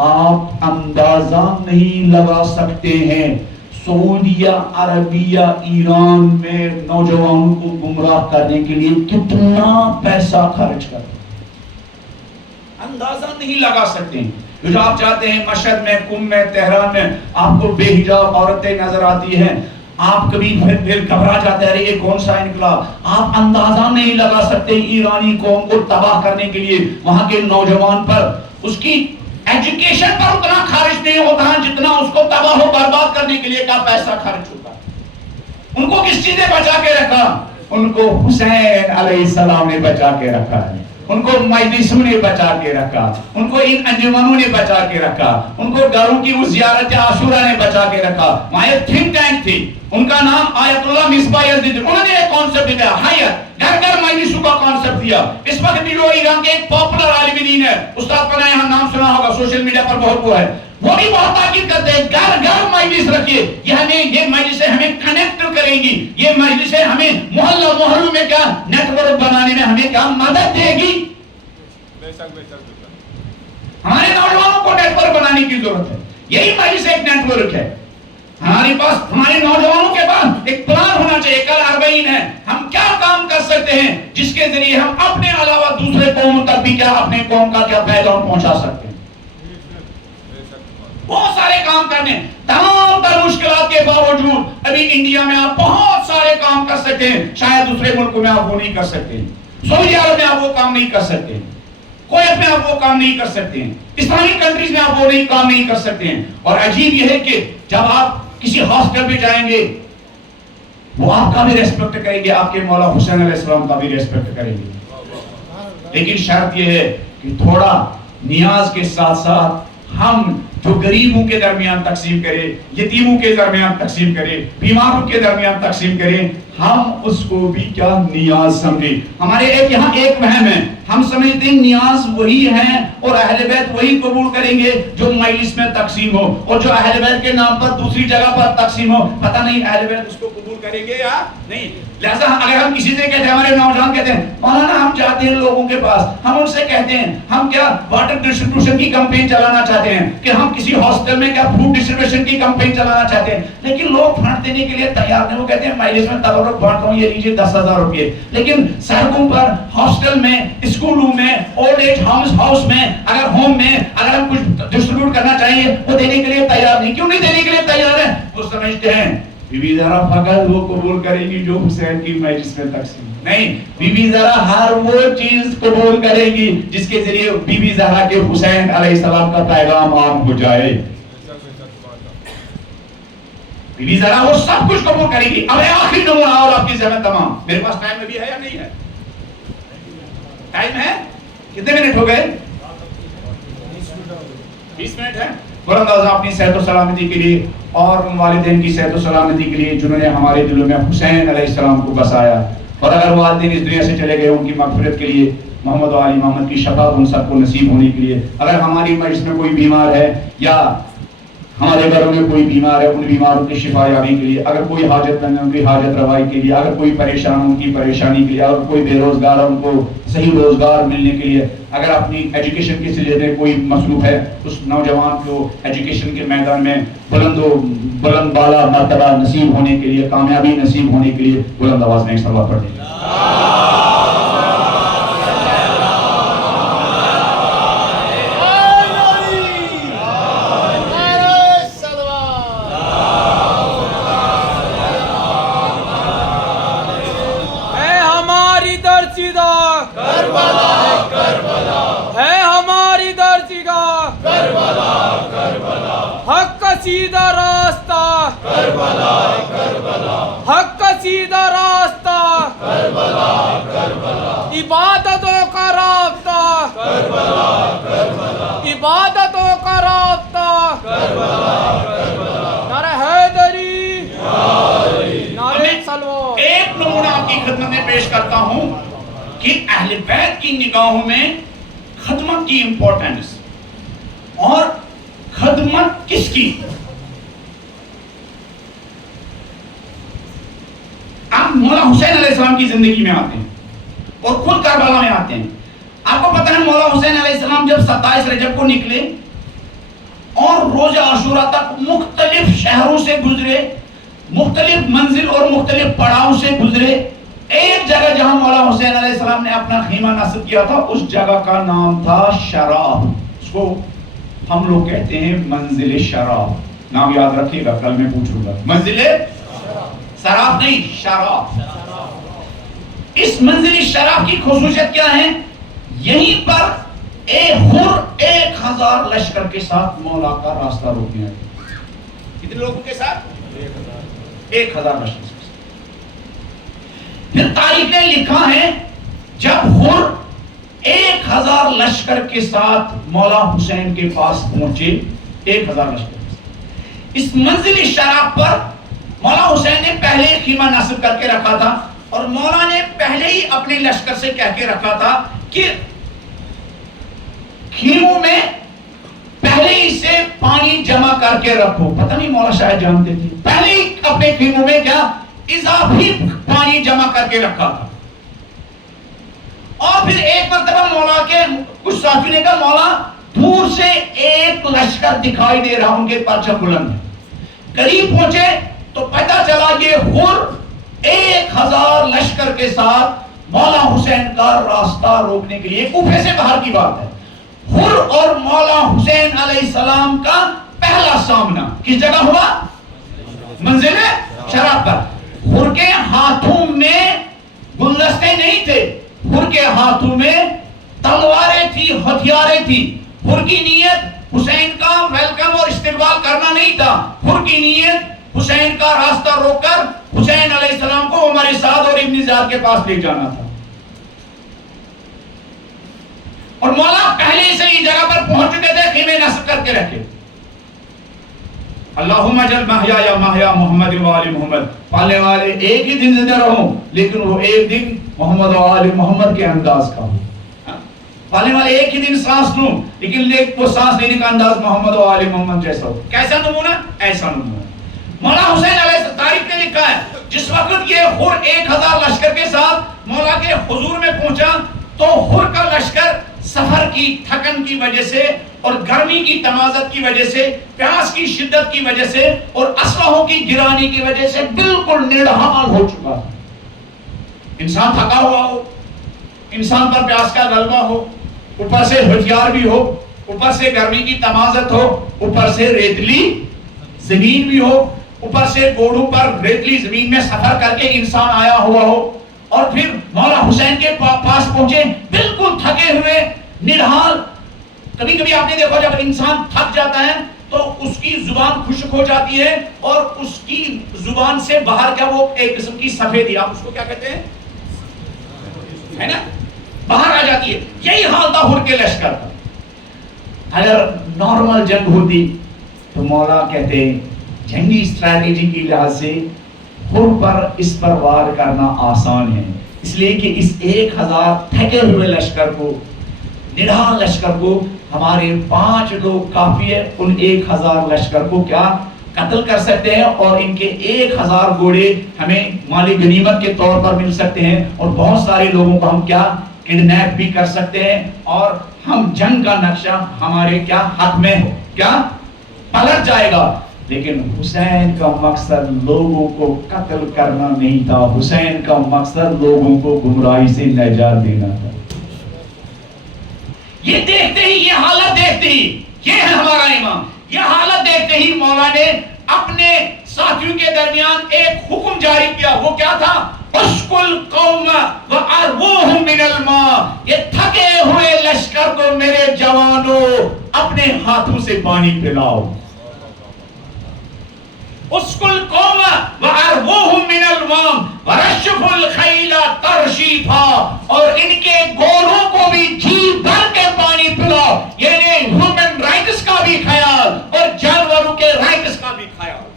آپ اندازہ نہیں لگا سکتے ہیں سعودیہ عربیہ ایران میں نوجوانوں کو گمراہ کرنے کے لیے کتنا پیسہ خرچ کرتے ہیں, اندازہ نہیں لگا سکتے. جو آپ چاہتے ہیں مشہد میں, قم میں, تہران میں آپ کو بے حجاب عورتیں نظر آتی ہیں, آپ کبھی پھر گھبرا جاتے ہیں, یہ کون سا انقلاب. آپ اندازہ نہیں لگا سکتے ایرانی قوم کو تباہ کرنے کے لیے وہاں کے نوجوان پر, اس کی ایجوکیشن پر اتنا خرچ نہیں ہوتا جتنا اس کو تباہ و برباد کرنے کے لیے کا پیسہ خرچ ہوتا. ان کو کس چیز نے بچا کے رکھا؟ ان کو حسین علیہ السلام نے بچا کے رکھا ہے, ان کو مجلسوں نے بچا کے رکھا, ان کو ان انجمنوں نے بچا کے رکھا, ان کو گھروں کی وہ زیارت عاشورہ نے بچا کے رکھا. وہاں ایک تھنک ٹینک تھی, ان کا نام آیت اللہ مصباح یزدی, انہوں نے ایک کانسیپٹ دیا, حیات گھر گھر مجلسوں کا کانسیپٹ دیا. اس وقت بھی جو ایران کے ایک پاپولر عالم دین ہے, استاد کا یہاں نام سنا ہوگا, سوشل میڈیا پر بہت وہ ہے, وہ بھی بہت تاکید کرتے ہیں گھر گھر مجلس رکھیے. یہ مجلسیں ہمیں کنیکٹ کریں گی, یہ مجلسیں ہمیں محلہ محلوں میں کیا نیٹ ورک بنانے میں ہمیں کیا مدد دے گی. ہمارے نوجوانوں کو نیٹ ورک بنانے کی ضرورت ہے. یہی مجلس ایک نیٹ ورک ہے. ہمارے پاس، ہمارے نوجوانوں کے پاس ایک پلان ہونا چاہیے. کل 40 ہے، ہم کیا کام کر سکتے ہیں جس کے ذریعے ہم اپنے علاوہ دوسرے قوم تک بھی کیا اپنے قوم کا کیا پیغام پہنچا سکتے ہیں. بہت سارے کام کرنے، تمام تر مشکلات کے باوجود ابھی انڈیا میں آپ بہت سارے کام کر سکتے ہیں. شاید دوسرے ملکوں میں آپ وہ نہیں کر سکتے، سعودی عرب میں آپ وہ کام نہیں کر سکتے، کویت میں آپ وہ کام نہیں کر سکتے ہیں، اسلامی کنٹریز میں آپ وہ کام نہیں کر سکتے ہیں. اور عجیب یہ ہے کہ جب آپ کسی ہاسپٹل میں جائیں گے وہ آپ کا بھی ریسپیکٹ کریں گے، آپ کے مولا حسین علیہ السلام کا بھی ریسپیکٹ کریں گے. لیکن شرط یہ ہے کہ تھوڑا نیاز کے ساتھ ساتھ ہم جو غریبوں کے درمیان تقسیم کرے، یتیموں کے درمیان تقسیم کرے، بیماروں کے درمیان تقسیم کرے، ہم اس کو بھی کیا نیاز سمجھے. ہمارے یہاں ایک وہم ہے، ہم سمجھتے ہیں نیاز وہی ہیں اور اہل بیت وہی قبول کریں گے جو مجلس میں تقسیم ہو، اور جو اہل بیت کے نام پر دوسری جگہ پر تقسیم ہو پتہ نہیں اہل بیت اس کو قبول کریں گے یا نہیں. لہذا اگر ہم کسی سے کہتے ہیں، ہمارے نوجوان کہتے ہیں مولانا ہم جاتے ہیں لوگوں کے پاس، ہم ان سے کہتے ہیں ہم کیا واٹر ڈسٹریبیوشن کی کمپین چلانا چاہتے ہیں، کہ ہم کسی ہاسٹل میں کیا فوڈ ڈسٹریبیوشن کی کمپین چلانا چاہتے ہیں، لیکن لوگ فنڈ دینے کے لیے تیار نہیں. وہ کہتے ہیں مجلس میں تبرک بانٹ رہا ہوں، یہ لیجیے 10,000 روپے. لیکن سڑکوں پر، ہاسٹل میں، اسکولوں میں، اولڈ ایج ہاؤس میں، اگر ہوم میں اگر ہم کچھ ڈسٹریبیوٹ کرنا چاہیے وہ دینے کے لیے تیار نہیں. کیوں نہیں دینے کے لیے تیار ہے؟ وہ سمجھتے ہیں بی بی زہرا فقط وہ قبول کرے گی جو حسین کی مجلس میں تقسیم. نہیں، بی بی زہرا ہر وہ چیز قبول کرے گی جس کے ذریعے بی بی زہرا کے حسین علیہ السلام کا پیغام عام ہو جائے. بی بی زہرا وہ سب کچھ قبول کرے گی. اب آخری نمونہ اور آپ کی ذہن تمام. میرے پاس ٹائم ابھی ہے یا نہیں ہے؟ ٹائم ہے؟ کتنے منٹ ہو گئے؟ 20 منٹ ہے. بلند آواز اپنی صحت و سلامتی کے لیے اور ان والدین کی صحت و سلامتی کے لیے جنہوں نے ہمارے دلوں میں حسین علیہ السلام کو بسایا. اور اگر والدین اس دنیا سے چلے گئے ان کی مغفرت کے لیے، محمد و علی محمد کی شفاعت ان سب کو نصیب ہونے کے لیے. اگر ہماری مجلس میں کوئی بیمار ہے یا ہمارے گھروں میں کوئی بیمار ہے ان بیماروں کی شفا یابی کے لیے، اگر کوئی حاجت مند ہے ان کی حاجت روائی کے لیے، اگر کوئی پریشان ان کی پریشانی کے لیے، اگر کوئی بے روزگار ہے ان کو صحیح روزگار ملنے کے لیے، اگر اپنی ایجوکیشن کے سلسلے میں کوئی مصروف ہے اس نوجوان کو ایجوکیشن کے میدان میں بلند بالا مرتبہ نصیب ہونے کے لیے، کامیابی نصیب ہونے کے لیے بلند آواز میں ایک صلوات پڑھ دیجیے. حق کا سیدھا راستہ کربلا کربلا، حق کا سیدھا راستہ کربلا کربلا، عبادتوں کا رابطہ کربلا کربلا، عبادتوں کا رابطہ کربلا کربلا. نعرہ حیدری، نعرہ سلوات. ایک نمونہ آپ کی خدمت میں پیش کرتا ہوں کہ اہل بیت کی نگاہوں میں خدمت کی امپورٹنس اور خدمت کس کی. آپ مولا حسین علیہ السلام کی زندگی میں آتے ہیں اور خود کربلا میں آتے ہیں. آپ کو پتہ ہے مولا حسین علیہ السلام جب 27 رجب کو نکلے اور روز عاشورہ تک مختلف شہروں سے گزرے، مختلف منزل اور مختلف پڑاؤ سے گزرے. ایک جگہ جہاں مولا حسین علیہ السلام نے اپنا خیمہ نصب کیا تھا اس جگہ کا نام تھا شراب. اس کو ہم لوگ کہتے ہیں منزل شراب. نام یاد رکھیے گا، کل میں پوچھوں گا. منزل شراب نہیں، شراب. اس منزل شراب کی خصوصیت کیا ہے؟ یہیں پر ایک 1000 لشکر کے ساتھ مولا کا راستہ روکنے آئے. کتنے لوگوں کے ساتھ؟ 1000 لشکر. پھر تاریخ نے لکھا ہے جب حر 1000 لشکر کے ساتھ مولا حسین کے پاس پہنچے، 1000 لشکر، اس منزل شراب پر مولا حسین نے پہلے خیمہ نصب کر کے رکھا تھا اور مولا نے پہلے ہی اپنے لشکر سے کہہ کے رکھا تھا کہ خیموں میں پہلے ہی سے پانی جمع کر کے رکھو. پتہ نہیں مولا شاید جانتے تھے، پہلے ہی اپنے خیموں میں کیا اضافی پانی جمع کر کے رکھا تھا. اور پھر ایک مرتبہ مولا کے کچھ صحافی نے کہا مولا دور سے ایک لشکر دکھائی دے رہا، ان کے پرچم بلند ہے. قریب پہنچے تو پتہ چلا یہ حر 1000 لشکر کے ساتھ مولا حسین کا راستہ روکنے کے لیے، کوفے سے باہر کی بات ہے، حر اور مولا حسین علیہ السلام کا پہلا سامنا کس جگہ ہوا؟ منزل شراب پر۔ حر کے ہاتھوں میں گلدستے نہیں تھے، حر کے ہاتھوں میں تلواریں تھی، ہتھیاریں تھی۔ حر کی نیت حسین کا ویلکم اور استقبال کرنا نہیں تھا، حر کی نیت حسین کا راستہ روک کر حسین علیہ السلام کو عمر سعد اور ابن زیاد کے پاس لے جانا تھا۔ اور مولا پہلے سے ہی جگہ پر پہنچ چکے تھے، خیمے نصب کر کے رکھے۔ اللہم اجعل محیایا محیا محمد و آل محمد، پالنے والے ایک ہی دن زندہ رہوں لیکن وہ ایک دن محمد و آل محمد کے انداز کا ہو، پالنے والے ایک ہی دن سانس لوں لیکن وہ سانس لینے کا انداز محمد و آل محمد جیسا ہو۔ کیسا نمونہ؟ ایسا نمونہ۔ مولا حسین علیہ السلام، تاریخ نے لکھا ہے جس وقت یہ حر 1000 لشکر کے ساتھ مولا کے حضور میں پہنچا تو حر کا لشکر سفر کی تھکن کی وجہ سے اور گرمی کی تمازت کی وجہ سے، پیاس کی شدت کی وجہ سے اور اسلحوں کی گرانی کی وجہ سے بالکل نڈھال ہو چکا ہے۔ انسان تھکا ہوا ہو، انسان پر پیاس کا غلبہ ہو، اوپر سے ہتھیار بھی ہو، اوپر سے گرمی کی تمازت ہو، اوپر سے ریتلی زمین بھی ہو، اوپر سے گھوڑوں پر ریتلی زمین میں سفر کر کے انسان آیا ہوا ہو، اور پھر مولا حسین کے پاس پہنچے بالکل تھکے ہوئے، نڈھال۔ کبھی کبھی آپ نے دیکھا جب انسان تھک جاتا ہے تو اس کی زبان خشک ہو جاتی ہے اور اس کی زبان سے باہر کیا وہ ایک قسم کی سفیدی، آپ اس کو کیا کہتے ہیں، ہے نا، باہر آ جاتی ہے۔ یہی حال تھا حر کے لشکر کا۔ اگر نارمل جنگ ہوتی تو مولا کہتے جنگی اسٹریٹجی کی لحاظ سے حر پر اس پر وار کرنا آسان ہے، اس لیے کہ اس 1000 تھکے ہوئے لشکر کو، نڈھال لشکر کو ہمارے 5 لوگ کافی ہے، ان 1000 لشکر کو کیا قتل کر سکتے ہیں اور ان کے 1000 گھوڑے ہمیں مالی غنیمت کے طور پر مل سکتے ہیں اور بہت سارے لوگوں کو ہم کیا کڈنیپ بھی کر سکتے ہیں اور ہم جنگ کا نقشہ ہمارے کیا حق میں کیا پلٹ جائے گا۔ لیکن حسین کا مقصد لوگوں کو قتل کرنا نہیں تھا، حسین کا مقصد لوگوں کو گمراہی سے نجات دینا تھا۔ یہ دیکھتے ہی، یہ حالت دیکھتے ہی، یہ ہے ہمارا امام، یہ حالت دیکھتے ہی مولا نے اپنے ساتھیوں کے درمیان ایک حکم جاری کیا۔ وہ کیا تھا؟ اسکل قوم وارواہم من الماء، یہ تھکے ہوئے لشکر کو میرے جوانوں اپنے ہاتھوں سے پانی پلاؤ۔ اسکل قوم وارواہم من الماء ورشف الخیل ترشیفا، اور ان کے گھوڑوں کو بھی جی بھر کے پانی پلاؤ، یعنی ہیومن رائٹس کا بھی خیال اور جانوروں کے رائٹس کا بھی خیال۔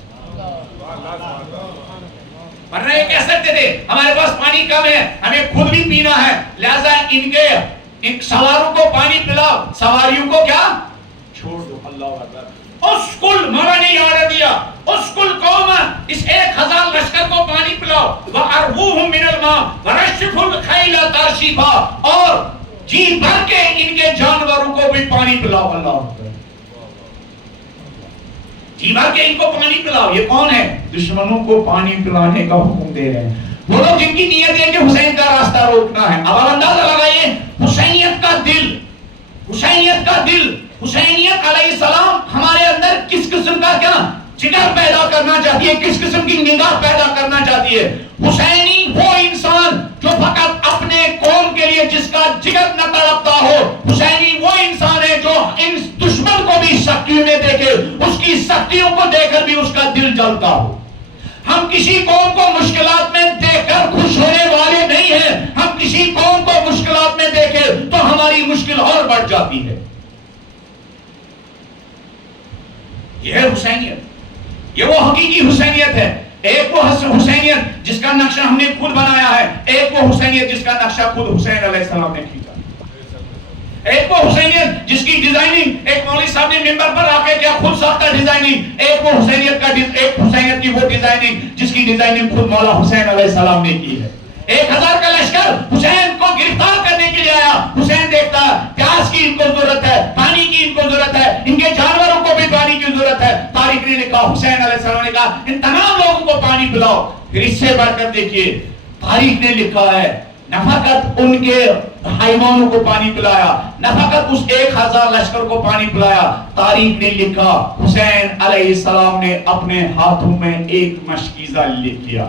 ورنہ یہ کہہ سکتے تھے ہمارے پاس پانی کم ہے، ہمیں خود بھی پینا ہے، لہذا ان سواروں کو پانی پلاؤ، سواریوں کو کیا چھوڑ دو۔ اللہ اکبر۔ اسکل، مولا نے آرڈر دیا، اسکل قوم، اس 1000 لشکر کو پانی پلاؤ، وَأَرْوُوهُمْ مِنَ الْمَاءِ وَرَشِّفُ الْخَيْلَ تَرْشِيفًا، اور جی بھر کے ان کے جانوروں کو بھی پانی پلاؤ۔ اللہ اکبر، جی بھر کے ان کو پانی پلاؤ۔ یہ کون ہے؟ دشمنوں کو پانی پلانے کا حکم دے رہے ہیں، وہ لوگ جن کی نیت ہے کہ حسین کا راستہ روکنا ہے۔ اب آپ اندازہ لگائیے حسینیت کا دل، حسینیت کا دل، حسینیت علیہ السلام ہمارے اندر کس قسم کا کیا جگر پیدا کرنا چاہتی ہے، کس قسم کی نگاہ پیدا کرنا چاہتی ہے۔ حسینی وہ انسان جو فقط اپنے قوم کے لیے جس کا جگر نہ تڑپتا ہو، حسینی وہ انسان ہے جو ان دشمن کو بھی سختیوں میں دیکھے، اس کی سختیوں کو دیکھ کر بھی اس کا دل جلتا ہو۔ ہم کسی قوم کو مشکلات میں دیکھ کر خوش ہونے والے نہیں ہیں، ہم کسی قوم کو مشکلات میں دیکھے تو ہماری مشکل اور بڑھ جاتی ہے۔ یہ ہے حسینیت، یہ وہ حقیقی حسینیت ہے۔ ایک وہ حسینیت جس کا نقشہ ہم نے خود بنایا ہے، ایک وہ حسینیت جس کا نقشہ خود حسین علیہ السلام نے کھینچا، ایک وہ حسینیت جس کی ڈیزائننگ ایک مولوی صاحب نے ممبر پر آ کے کیا خود ساختہ ڈیزائننگ، ایک وہ حسینیت کا ایک حسینیت کی وہ ڈیزائننگ جس کی ڈیزائننگ خود مولا حسین علیہ السلام نے کی ہے۔ 1000 کا لشکر حسین کو گرفتار کرنے کے لیے آیا، حسین دیکھتا پیاس کی ان کو ضرورت ہے، پانی کی ان کو ضرورت ہے، ان کے جانوروں کو بھی پانی کی ضرورت ہے۔ تاریخ نے لکھا حسین علیہ السلام نے کہا پلاؤ. پھر اس سے بڑھ کر دیکھیے تاریخ نے لکھا ہے نہ فقط ان کے حیوانوں کو پانی پلایا, نہ فقط اس 1000 لشکر کو پانی پلایا, تاریخ نے لکھا حسین علیہ السلام نے اپنے ہاتھوں میں ایک مشکیزہ لکھ لیا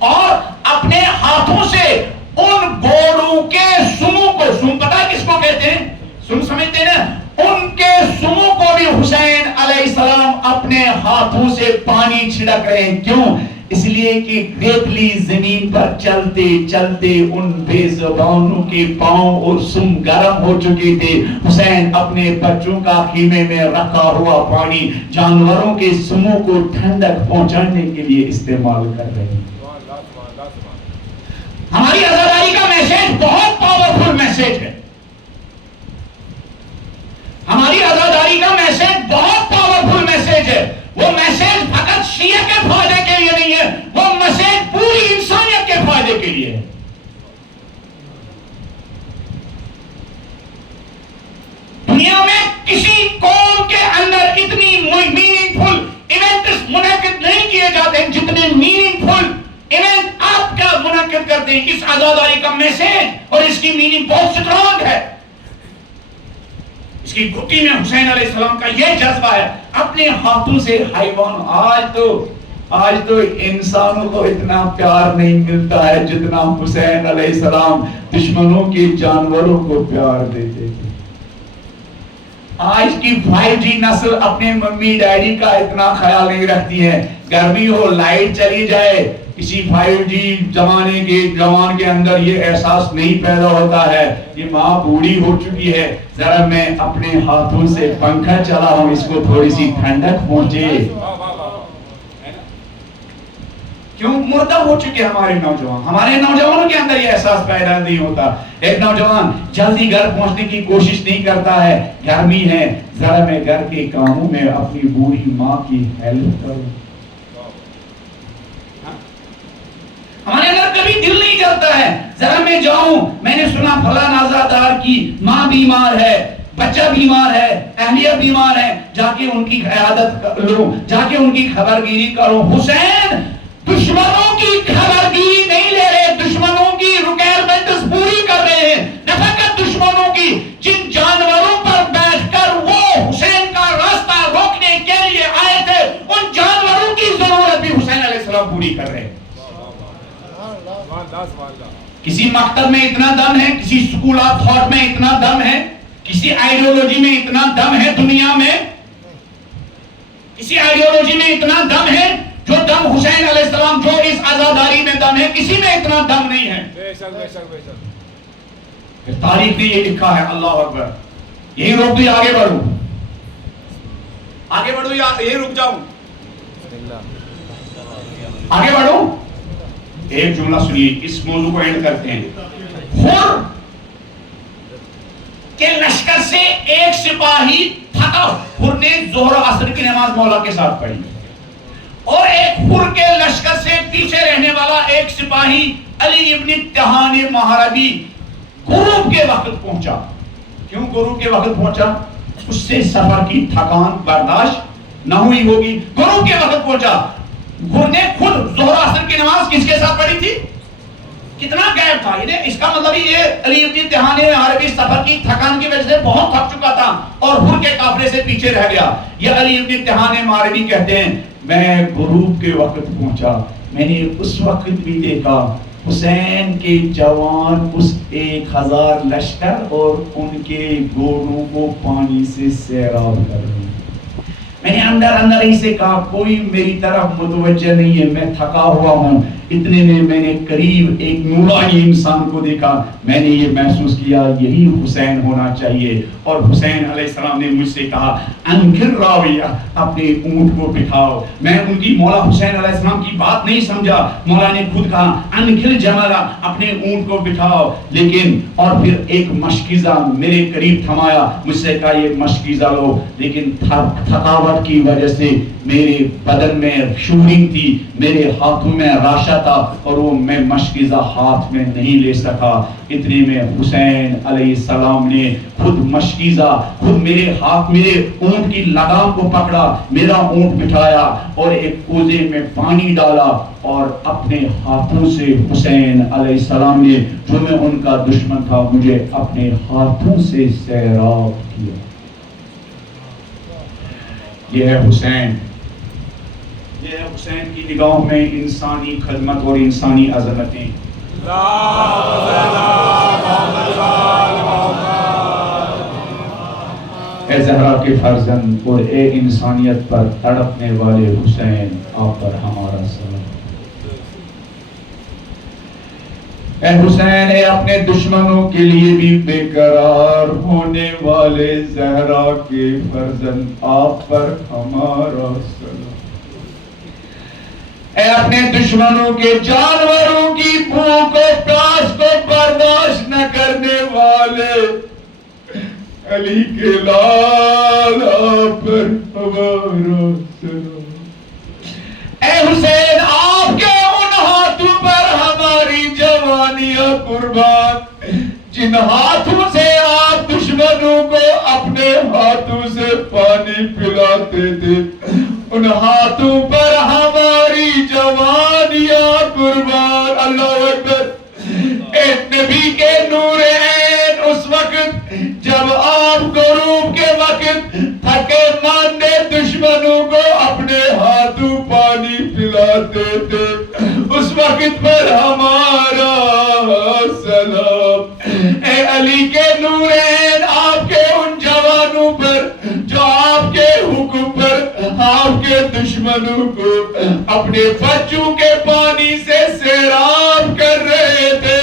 اور اپنے ہاتھوں سے ان گھوڑوں کے سموں کو, سم پتہ کس کو کہتے ہیں, سم سمجھتے ہیں نا, ان کے سموں کو بھی حسین علیہ السلام اپنے ہاتھوں سے پانی چھڑک رہے ہیں. کیوں؟ اس لیے کہ ریتلی زمین پر چلتے چلتے ان بے زبانوں کے پاؤں اور سم گرم ہو چکے تھے. حسین اپنے بچوں کا خیمے میں رکھا ہوا پانی جانوروں کے سموں کو ٹھنڈک پہنچانے کے لیے استعمال کر رہے ہیں. ہماری آزاداری کا میسج بہت پاورفل میسج ہے. ہماری آزاداری کا میسج بہت پاورفل میسج ہے. وہ میسج فقط شیعہ کے فائدے کے لیے نہیں ہے, وہ میسج پوری انسانیت کے فائدے کے لیے ہے. دنیا میں کسی قوم کے اندر اتنی میننگ فل ایونٹس منعقد نہیں کیے جاتے ہیں جتنے میننگ فل ایونٹ آپ کا منعقد کرتے ہیں. اس آزاداری کا میسج اور اس کی میننگ بہت سٹرانگ ہے. اس کی گھٹی میں حسین علیہ السلام کا یہ جذبہ ہے اپنے ہاتھوں سے حیوان. آج تو انسانوں کو اتنا پیار نہیں ملتا ہے جتنا حسین علیہ السلام دشمنوں کے جانوروں کو پیار دیتے تھے. آج کی 5G نسل اپنے ممی ڈیڈی کا اتنا خیال نہیں رکھتی ہے. گرمی ہو, لائٹ چلی جائے, کسی 5G زمانے کے جوان کے اندر یہ احساس نہیں پیدا ہوتا ہے کہ ماں بوڑھی ہو چکی ہے, ذرا میں اپنے ہاتھوں سے پنکھا چلاؤں, اس کو تھوڑی سی ٹھنڈک پہنچے. کیوں مردہ ہو چکے ہمارے نوجوان. ہمارے نوجوانوں کے اندر یہ احساس پیدا نہیں ہوتا. ایک نوجوان جلدی گھر پہنچنے کی کوشش نہیں کرتا ہے, گرمی ہے, ذرا میں گھر کے کاموں میں اپنی بوڑھی ماں کی ہیلپ کروں. ہمارے اندر کبھی دل نہیں چلتا ہے ذرا میں جاؤں, میں نے سنا فلاں عزادار کی ماں بیمار ہے, بچہ بیمار ہے, اہلیہ بیمار ہے, جا کے ان کی عیادت لوں, جا کے ان کی خبرگیری کروں. حسین دشمنوں کی خبرگیری نہیں لے رہے, دشمنوں کی ریکوائرمنٹس پوری کر رہے ہیں. نہ فقط دشمنوں کی, جن جانوروں پر بیٹھ کر وہ حسین کا راستہ روکنے کے لیے آئے تھے, ان جانوروں کی ضرورت بھی حسین علیہ السلام پوری کر رہے ہیں. کسی مکتب میں اتنا دم ہے, کسی سکول آف تھاٹ میں اتنا دم ہے, کسی آئیڈیولوجی میں اتنا دم ہے دنیا میں, کسی آئیڈیولوجی میں اتنا دم ہے جو دم حسین علیہ السلام, جو اس آزاداری میں دم ہے, کسی میں اتنا دم نہیں ہے. تاریخ نے یہ لکھا ہے. اللہ اکبر. یہی روک دو, آگے بڑھو, آگے بڑھو یا یہی رک جاؤں, آگے بڑھو. ایک جملہ سنیے, اس موضوع کو اینڈ کرتے ہیں. حر کے لشکر سے ایک سپاہی تھکا, حر نے ظہر و عصر کی نماز مولا کے ساتھ پڑھی, اور ایک حر کے لشکر سے پیچھے رہنے والا ایک سپاہی علی ابن تہان محاربی غروب کے وقت پہنچا. کیوں غروب کے وقت پہنچا؟ اس سے سفر کی تھکان برداشت نہ ہوئی ہوگی, غروب کے وقت پہنچا. حر نے خود ظہر عصر کی نماز کس کے ساتھ پڑھی تھی؟ کتنا گیپ تھا. اس کا مطلب یہ علی ابن تہان محاربی سفر کی تھکان کی وجہ سے بہت تھک چکا تھا اور حر کے قافلے سے پیچھے رہ گیا. یہ علی ابن تہان محاربی کہتے ہیں میں غروب کے وقت پہنچا, میں نے اس وقت بھی دیکھا حسین کے جوان اس 1000 لشکر اور ان کے گھوڑوں کو پانی سے سیراب کر رہے ہیں. میں نے اندر ہی سے کہا کوئی میری طرف متوجہ نہیں ہے, میں تھکا ہوا ہوں. اتنے میں نے قریب ایک نورانی انسان کو دیکھا, میں نے یہ محسوس کیا یہی حسین ہونا چاہیے. اور حسین علیہ السلام نے مجھ سے کہا انکر راویہ, اپنے اونٹ کو بٹھاؤ. میں ان کی مولا حسین علیہ السلام کی بات نہیں سمجھا, مولا نے خود کہا انکر جمالا, اپنے اونٹ کو بٹھاؤ. لیکن اور پھر ایک مشکیزہ میرے قریب تھمایا, مجھ سے کہا یہ مشکیزہ لو. لیکن تھکاوٹ کی وجہ سے میرے بدن میں شورنگ تھی, میرے ہاتھوں میں راشا تھا اور وہ میں مشکیزہ ہاتھ میں نہیں لے سکا. اتنے میں حسین علیہ السلام نے خود مشکیزہ, خود میرے ہاتھ, میرے اونٹ اونٹ کی لگام کو پکڑا، میرا اونٹ بٹھایا اور ایک کوزے میں پانی ڈالا اور اپنے ہاتھوں سے حسین علیہ السلام نے جو میں ان کا دشمن تھا مجھے اپنے ہاتھوں سے سیراب کیا. یہ ہے حسین، یہ ہے حسین کی نگاہوں میں انسانی خدمت اور انسانی عظمتیں. اے زہرا کے فرزند اور اے انسانیت پر تڑپنے والے حسین، آپ پر ہمارا سلام. اے حسین، اے اپنے دشمنوں کے لیے بھی بے قرار ہونے والے زہرا کے فرزند، آپ پر ہمارا سلام. اے اپنے دشمنوں کے جانوروں کی بھوک و پیاس کو برداشت نہ کرنے والے علی کے لال، آپ پر ہمارا سلام. اے حسین، آپ کے ان ہاتھوں پر ہماری جوانیاں قربان، جن ہاتھوں سے آپ دشمنوں کو اپنے ہاتھوں سے پانی پلاتے تھے، ان ہاتھوں پر ہماری جوانیاں قربان. اللہ اکبر. اے نبی کے نور عین، اس وقت جب آپ غروب کے وقت تھکے ماندے دشمنوں کو اپنے ہاتھوں پانی پلاتے تھے، اس وقت پر ہمارا سلام. اے علی کے نور عین، آپ کے ان جوانوں پر جو آپ کے حکم پر آپ کے دشمنوں کو اپنے بچوں کے پانی سے سیراب کر رہے تھے،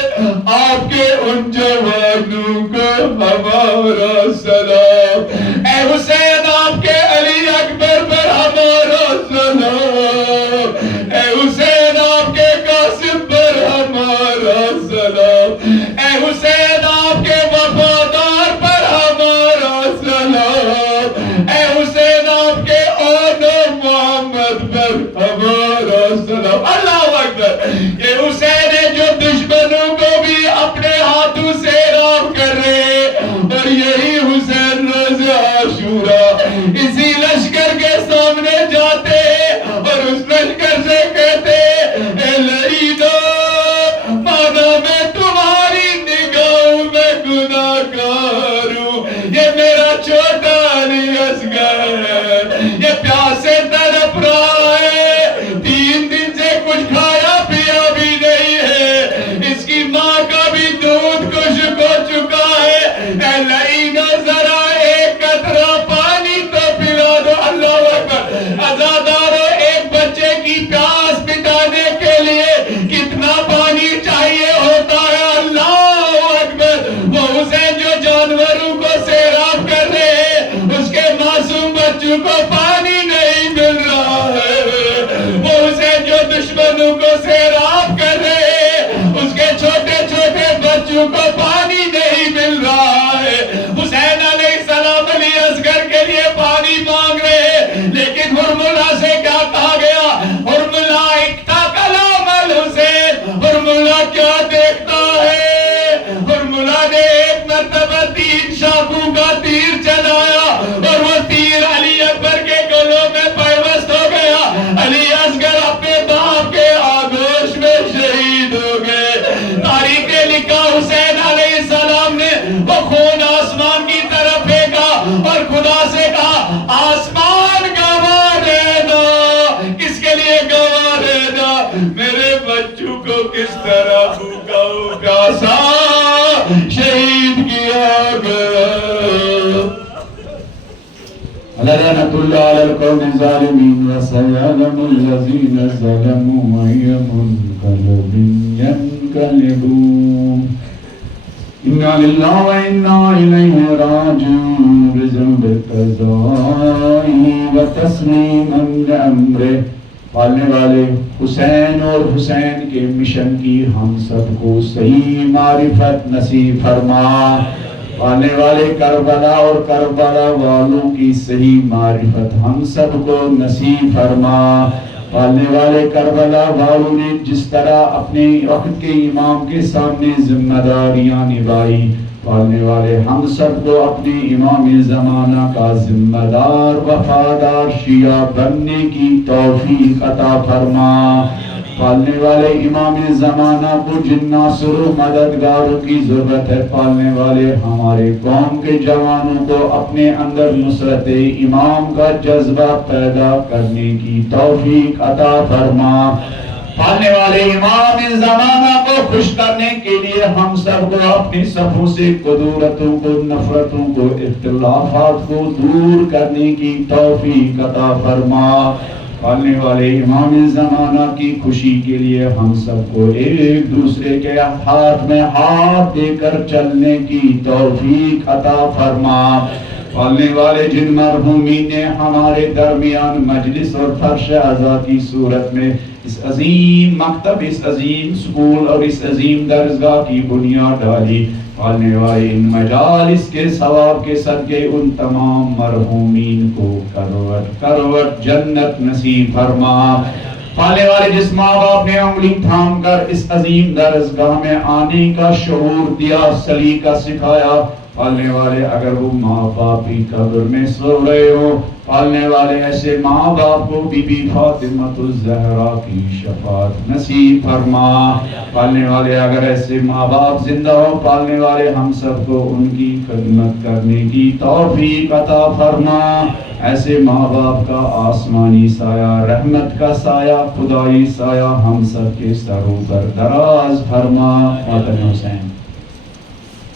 آپ کے ان جوانوں کو ہمارا سلام. اے حسین، آپ کے علی اکبر پر ہمارا سلام. اے حسین، آپ کے قاسم پر ہمارا سلام. اے حسین، آپ کے وفادار پر ہمارا سلام. اے حسین، آپ کے اون محمد پر ہمارا سلام. اللہ اکبر. یہ حسین ہے جو دشمنوں کو بھی اپنے ہاتھوں سے رام کر رہے، اور یہی حسین روز عاشورہ اسی لشکر کے سامنے جاتے اور اس لشکر سے کہتے، اے لعینو، مانا میں تمہاری نگاہوں میں گناہگار ہوں. یہ میرا چھوٹا علی اصغر ہے، یہ پیاسے تڑپ رہا ہے، 3 دن سے کچھ کھایا پیا بھی نہیں ہے، اس کی ماں کا بھی دودھ خشک ہو چکا ہے. اے لعینو، ذرا ایک قطرہ پانی تو پلا دو. اللہ اکبر. عزادارو، ایک بچے کی پیاس مٹانے کے لیے کتنا پانی چاہیے ہوتا ہے. اللہ اکبر. وہ حسین جو جانوروں کو سیراب کر رہے ہیں، اس کے معصوم بچوں کو پانی نہیں مل رہا ہے. وہ حسین جو دشمنوں کو سیراب کر رہے ہیں، اس کے چھوٹے چھوٹے بچوں کو پانی نہیں مل رہا ہے. حسین علیہ السلام علی اصغر کے لیے پانی مانگ رہے ہیں، لیکن حرملہ سے کیا کہا گیا؟ حرملہ اکتا کلام الحسین. حرملہ کیا دیکھتا ہے؟ حرملہ نے ایک مرتبہ 3 شاخوں کا تیر چلایا اور وہ تیر علی اکبر کے گلوں میں پیوست ہو گیا. علی اصغر اپنے باپ کے آغوش میں شہید ہو گئے. تاریخ نے لکھا، حسین علیہ السلام نے وہ خون آسمان کی طرف پھینکا اور خدا سے کہا، آسمان گواہ رہنا. کس کے لیے گواہ رہنا؟ میرے بچوں کو کس طرح بھوکا و پیاسا شہید کیا گیا. لعنت اللہ علی القوم الظالمین وسيعلم الذین ظلموا أي منقلب ينقلبون. انا للہ و انا الیہ راجعون. بذنب قضائی و تسلیما لامرہ. پالنے والے حسین اور حسین کے مشن کی ہم سب کو صحیح معرفت نصیب فرما. پالنے والے کربلا اور کربلا والوں کی صحیح معرفت ہم سب کو نصیب فرما. پالنے والے کربلا والوں نے جس طرح اپنے وقت کے امام کے سامنے ذمہ داریاں نبھائی، پالنے والے ہم سب کو اپنے امام زمانہ کا ذمہ دار وفادار شیعہ بننے کی توفیق عطا فرما۔ پالنے والے امام زمانہ کو جن ناصر و مددگاروں کی ضرورت ہے، پالنے والے ہمارے قوم کے جوانوں کو اپنے اندر نصرت امام کا جذبہ پیدا کرنے کی توفیق عطا فرما۔ پالنے والے امام زمانہ کو خوش کرنے کے لیے ہم سب کو اپنی صفوں سے کدورتوں کو، نفرتوں کو، اختلافات کو دور کرنے کی توفیق عطا فرما۔ پالنے والے امام زمانہ کی خوشی کے لیے ہم سب کو ایک دوسرے کے ہاتھ میں ہاتھ دے کر چلنے کی توفیق عطا فرما۔ پالنے والے جن مرحومین نے ہمارے درمیان مجلس اور فرش عزا کی صورت میں اس عظیم مکتب، اس عظیم سکول اور اس عظیم درسگاہ کی بنیاد ڈالی، پالنے والے ان مجالس کے ثواب کے صدقے ان تمام مرحومین کو کروٹ جنت نصیب فرما۔ پالنے والے جس ماں باپ نے انگلی تھام کر اس عظیم درسگاہ میں آنے کا شعور دیا، سلیقہ سکھایا، پالنے والے اگر وہ ماں باپ بھی قبر میں سو رہے ہو، پالنے والے ایسے ماں باپ کو بی بی فاطمۃ الزہرا کی شفاعت نصیب فرما۔ پالنے والے اگر ایسے ماں باپ زندہ ہو، پالنے والے ہم سب کو ان کی خدمت کرنے کی توفیق عطا فرما۔ ایسے ماں باپ کا آسمانی سایہ، رحمت کا سایہ، خدائی سایہ ہم سب کے سروں پر دراز فرما۔ ماتم حسین